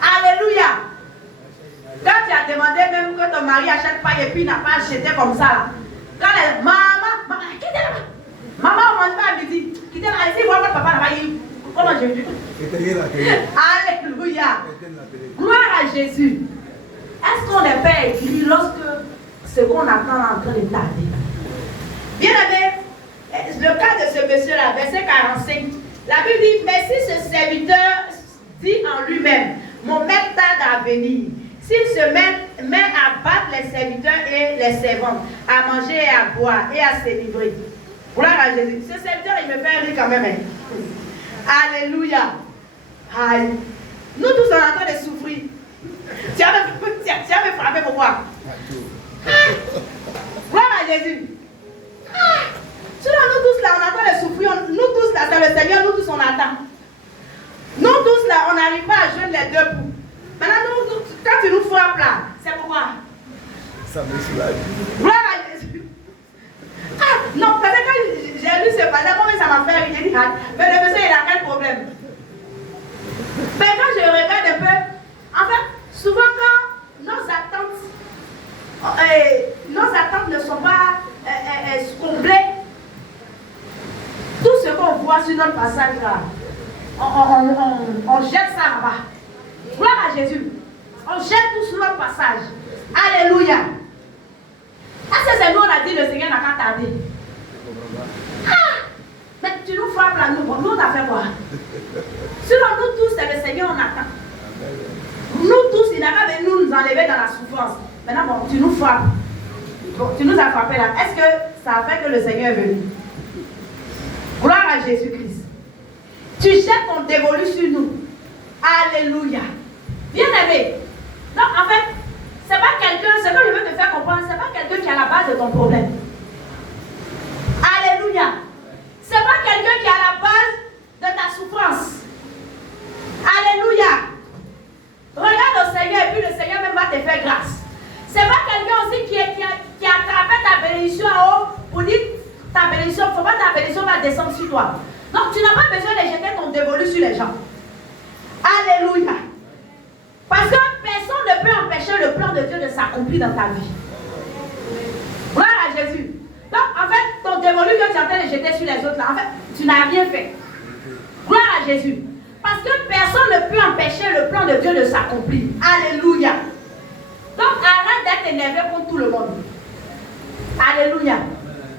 Alléluia. Quand tu as demandé même que ton mari achète pas et puis il n'a pas acheté comme ça là. Quand les maman, quittez là-bas. Maman, on ne mange pas à midi. Quittez là, ici, voir votre papa là-bas. Comment j'ai vu? Alléluia. Gloire à Jésus. Est-ce qu'on n'est pas aigri lorsque ce qu'on attend est en train de tarder? Bien aimé, le cas de ce monsieur-là, verset 45, la Bible dit, mais si ce serviteur dit en lui-même, mon maître tarde à venir, s'il se met à battre les serviteurs et les servantes, à manger et à boire et à se livrer. Gloire à Jésus. Ce serviteur, il me fait rire quand même. Alléluia. Aïe. Nous tous, on est en train de souffrir. Tu as me frappé pour moi. Gloire à Jésus. Sinon, nous tous là, on est en train de souffrir. Nous tous là, c'est le Seigneur, nous tous on attend. Nous tous là, on n'arrive pas à joindre les deux bouts. Maintenant, nous, quand tu nous frappes là, c'est pourquoi? Ça me soulage. Gloire à Jésus. Non, parce que quand j'ai lu ce matin, moi ça m'a fait rire. J'ai dit, mais le monsieur, il a quel problème? Mais quand je regarde un peu, en fait, souvent quand nos attentes ne sont pas complètes, tout ce qu'on voit sur notre passage là, on jette ça là-bas. Gloire à Jésus. On jette tout sur notre passage. Alléluia. Est-ce que c'est nous, on a dit le Seigneur n'a qu'à tarder? Mais tu nous frappes là, nous on a fait quoi? Sinon, nous tous, c'est le Seigneur, on attend. Nous tous, il n'a pas de nous enlever dans la souffrance. Maintenant, bon, tu nous frappes. Bon, tu nous as frappé là. Est-ce que ça a fait que le Seigneur est venu? Gloire à Jésus-Christ. Tu jettes ton dévolu sur nous. Alléluia. Bien aimé. Donc, en fait, c'est pas quelqu'un, ce que je veux te faire comprendre, c'est pas quelqu'un qui est à la base de ton problème. Alléluia. C'est pas quelqu'un qui est à la base de ta souffrance. Alléluia. Regarde au Seigneur et puis le Seigneur même va te faire grâce. C'est pas quelqu'un aussi qui a attrapé ta bénédiction en haut pour dire ta bénédiction, il ne faut pas que ta bénédiction va descendre sur toi. Donc tu n'as pas besoin de jeter ton dévolu sur les gens. Alléluia. Parce que personne ne peut empêcher le plan de Dieu de s'accomplir dans ta vie. Gloire à Jésus. Donc en fait, ton dévolu que tu es en train de jeter sur les autres là, en fait, tu n'as rien fait. Gloire à Jésus. Parce que personne ne peut empêcher le plan de Dieu de s'accomplir. Alléluia. Donc arrête d'être énervé contre tout le monde. Alléluia.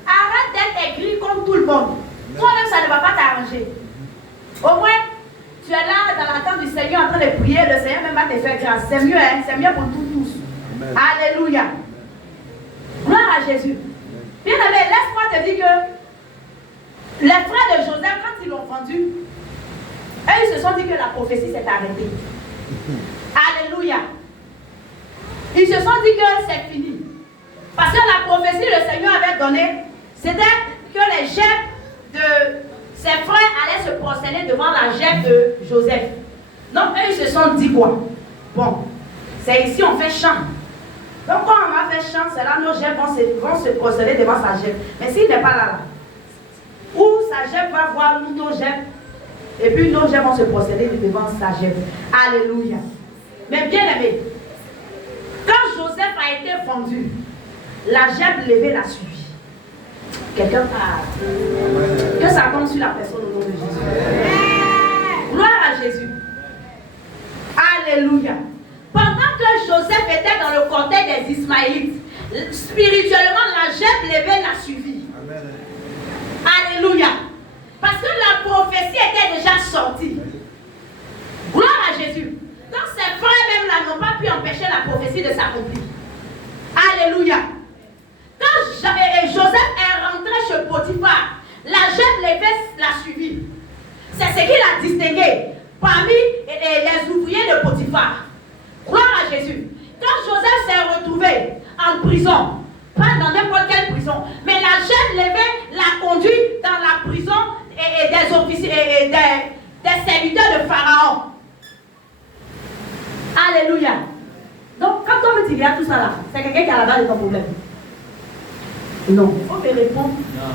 Arrête d'être aigri contre tout le monde. Toi-même, ça ne va pas t'arranger. Au moins, tu es là dans l'attente du Seigneur en train de prier. Le Seigneur même va te faire grâce. C'est mieux, hein? C'est mieux pour tous. Amen. Alléluia. Gloire à Jésus. Bien aimé, laisse-moi te dire que les frères de Joseph, quand ils l'ont vendu, eux, ils se sont dit que la prophétie s'est arrêtée. Alléluia. Ils se sont dit que c'est fini. Parce que la prophétie que le Seigneur avait donnée, c'était que les chefs de ses frères allaient se prosterner devant la chef de Joseph. Donc, eux, ils se sont dit quoi? Bon, c'est ici, on fait chant. Donc, quand on va faire chant, c'est là nos chefs vont se prosterner devant sa chef. Mais s'il n'est pas là, où sa chef va voir nous, nos chefs, et puis nos chefs vont se prosterner devant sa chef. Alléluia. Mais bien aimé, quand Joseph a été vendu, la chef levée l'a suivi. Quelqu'un parle. Que ça tombe sur la personne au nom de Jésus. Gloire à Jésus. Alléluia. Pendant que Joseph était dans le cortège des Ismaélites, spirituellement, la chef levée l'a suivi. Amen. Alléluia. Parce que la prophétie était déjà sortie. Gloire à Jésus. Donc ces frères même là n'ont pas pu empêcher la prophétie de s'accomplir. Alléluia. Quand Joseph est rentré chez Potiphar, la jeune levée l'a suivi. C'est ce qu'il a distingué parmi les ouvriers de Potiphar. Gloire à Jésus. Quand Joseph s'est retrouvé en prison, pas dans n'importe quelle prison, mais la jeune levée l'a conduit dans la prison et des officiers et des serviteurs de Pharaon. Alléluia. Donc, quand toi tu regardes tout ça là, c'est quelqu'un qui a la base de ton problème. Non, il faut me répondre.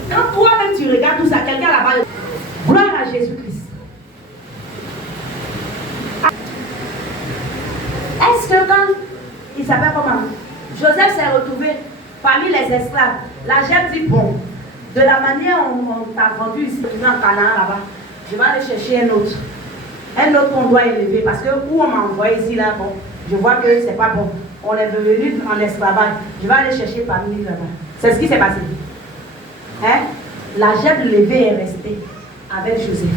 Quand toi-même tu regardes tout ça, quelqu'un a la base de... Gloire à Jésus-Christ. Est-ce que quand il s'appelle comment? Joseph s'est retrouvé parmi les esclaves. La chef dit, bon, de la manière on t'a vendu ici, en Canaan là-bas, je vais aller chercher un autre qu'on doit élever, parce que où on m'a envoyé ici là, bon, je vois que c'est pas bon. On est venu en esclavage. Je vais aller chercher parmi nous là-bas. C'est ce qui s'est passé. Hein? La chef levée est restée avec Joseph.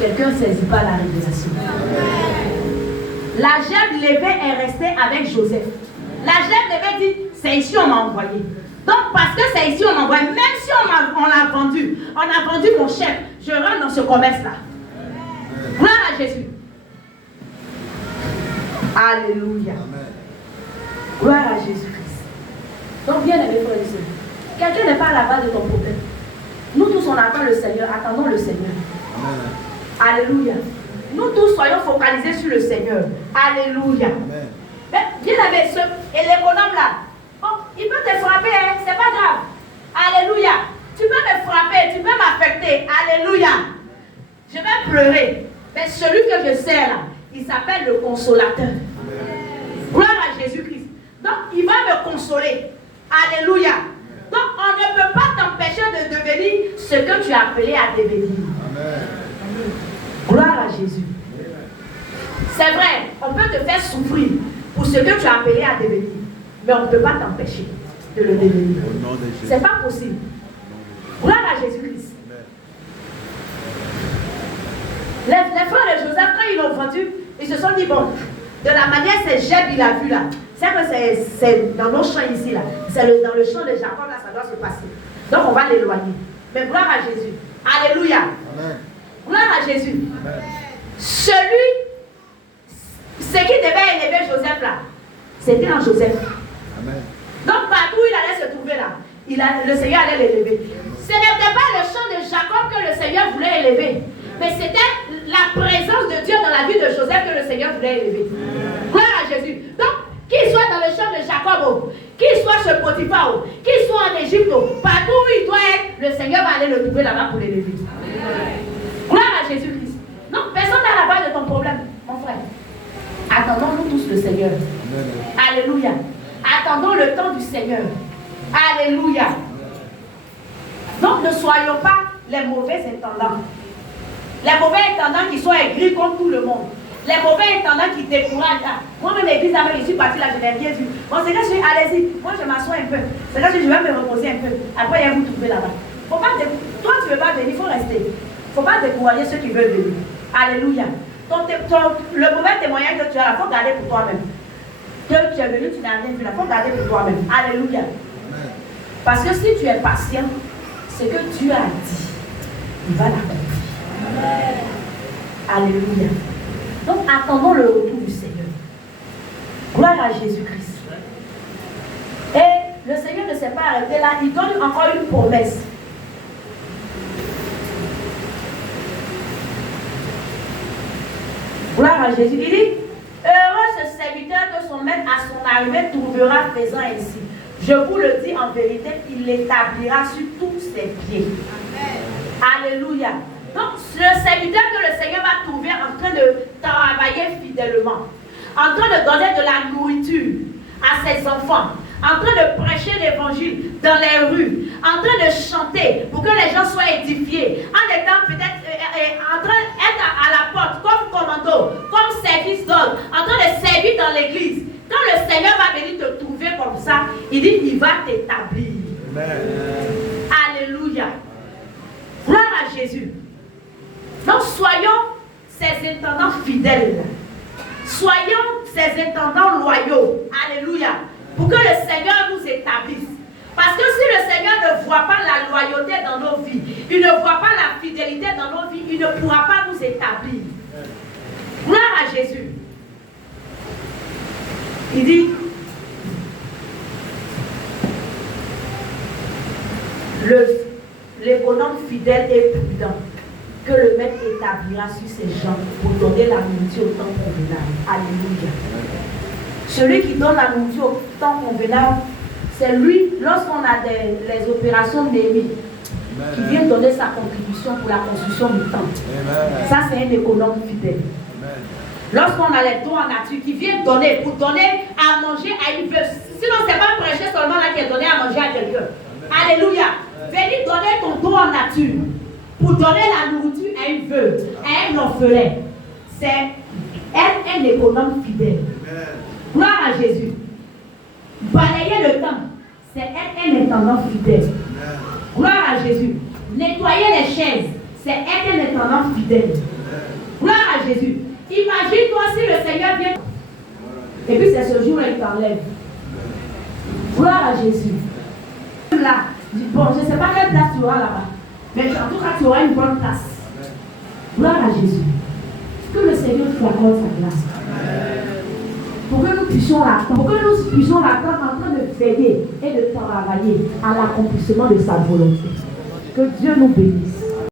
Quelqu'un ne saisit pas la révélation. La chef levée est restée avec Joseph. La chef levée dit, c'est ici on m'a envoyé. Donc parce que c'est ici on m'a envoyé, même si on l'a vendu, on a vendu mon chef, je rentre dans ce commerce-là. Gloire à Jésus. Alléluia. Gloire à Jésus-Christ. Donc bien aimé frères et sœurs, quelqu'un n'est pas à la base de ton problème. Nous tous on attend le Seigneur, attendons le Seigneur. Alléluia. Nous tous soyons focalisés sur le Seigneur. Alléluia. Mais bien aimé, et l'économe là, bon, il peut te frapper, hein, c'est pas grave. Alléluia. Tu peux me frapper, tu peux m'affecter. Alléluia. Je vais pleurer. Mais celui que je sers là, il s'appelle le consolateur. Gloire à Jésus-Christ. Donc il va me consoler. Alléluia. Donc on ne peut pas t'empêcher de devenir ce que tu as appelé à devenir. Amen. Gloire à Jésus. C'est vrai, on peut te faire souffrir pour ce que tu as appelé à devenir. Mais on ne peut pas t'empêcher de le devenir. C'est pas possible. Gloire à Jésus-Christ. Les frères de Joseph, quand ils l'ont vendu, ils se sont dit, bon, de la manière c'est Jeb, il a vu là. C'est que c'est dans nos champs ici là. C'est dans le champ de Jacob là, ça doit se passer. Donc on va l'éloigner. Mais gloire à Jésus. Alléluia. Amen. Gloire à Jésus. Amen. Ce qui devait élever Joseph là, c'était en Joseph. Amen. Donc partout où il allait se trouver là, le Seigneur allait l'élever. Ce n'était pas le champ de Jacob que le Seigneur voulait élever. Mais c'était la présence de Dieu dans la vie de Joseph que le Seigneur voulait élever. Gloire à Jésus. Donc, qu'il soit dans le champ de Jacob, qu'il soit chez Potiphar, qu'il soit en Égypte, partout où il doit être, le Seigneur va aller le trouver là-bas pour l'élever. Gloire à Jésus-Christ. Donc, personne n'a la base de ton problème, mon frère. Attendons-nous tous le Seigneur. Alléluia. Attendons le temps du Seigneur. Alléluia. Donc, ne soyons pas les mauvais intendants. Les mauvais intendants qui sont aigris comme tout le monde. Les mauvais intendants qui découragent. Moi-même, l'église avec je suis partie là, je n'ai rien vu. Bon, c'est là, je suis allez-y. Moi, je m'assois un peu. C'est là que je vais me reposer un peu. Après, il y a vous trouver là-bas. Faut pas toi, tu ne veux pas venir, il faut rester. Il ne faut pas décourager ceux qui veulent venir. Alléluia. Le mauvais témoignage que tu as là, il faut garder pour toi-même. Que tu es venu, tu n'as rien vu là, il faut garder pour toi-même. Alléluia. Parce que si tu es patient, ce que Dieu a dit, il va l'accomplir. Alléluia. Donc attendons le retour du Seigneur. Gloire à Jésus-Christ. Et le Seigneur ne s'est pas arrêté là, il donne encore une promesse. Gloire à Jésus. Il dit, heureux ce serviteur que son maître à son arrivée trouvera faisant ainsi. Je vous le dis en vérité, il l'établira sur tous ses pieds. Amen. Alléluia. Donc, le serviteur que le Seigneur va trouver en train de travailler fidèlement, en train de donner de la nourriture à ses enfants, en train de prêcher l'évangile dans les rues, en train de chanter pour que les gens soient édifiés, en étant peut-être en train d'être à la porte comme commando, comme service d'ordre, en train de servir dans l'église. Quand le Seigneur va venir te trouver comme ça, il dit il va t'établir. Alléluia. Gloire à Jésus. Donc soyons ces intendants fidèles. Soyons ces intendants loyaux. Alléluia. Pour que le Seigneur nous établisse. Parce que si le Seigneur ne voit pas la loyauté dans nos vies, il ne voit pas la fidélité dans nos vies, il ne pourra pas nous établir. Gloire à Jésus. Il dit, l'économe fidèle et prudent, que le maître établira sur ses gens pour donner la nourriture au temps convenable. Alléluia. Celui qui donne la nourriture au temps convenable, c'est lui, lorsqu'on a les opérations Néhémie, qui vient donner sa contribution pour la construction du temple. Ça, c'est un économe fidèle. Lorsqu'on a les dons en nature, qui viennent donner pour donner à manger à une veuve. Sinon, ce n'est pas prêcher seulement là qui est donné à manger à quelqu'un. Alléluia. Venez donner ton don en nature pour donner la nourriture à une veuve, à un orphelin. C'est être un économe fidèle. Gloire à Jésus. Balayer le temps, c'est être un intendant fidèle. Gloire à Jésus. Nettoyer les chaises, c'est être un intendant fidèle. Gloire à Jésus. Imagine-toi si le Seigneur vient et puis c'est ce jour-là il t'enlève. Gloire à Jésus. Là, bon, je ne sais pas quelle place tu auras là-bas, mais en tout cas tu auras une bonne place. Gloire à Jésus. Que le Seigneur te accorde sa grâce. Pour que nous puissions l'attendre en train de veiller et de travailler à l'accomplissement de sa volonté. Que Dieu nous bénisse.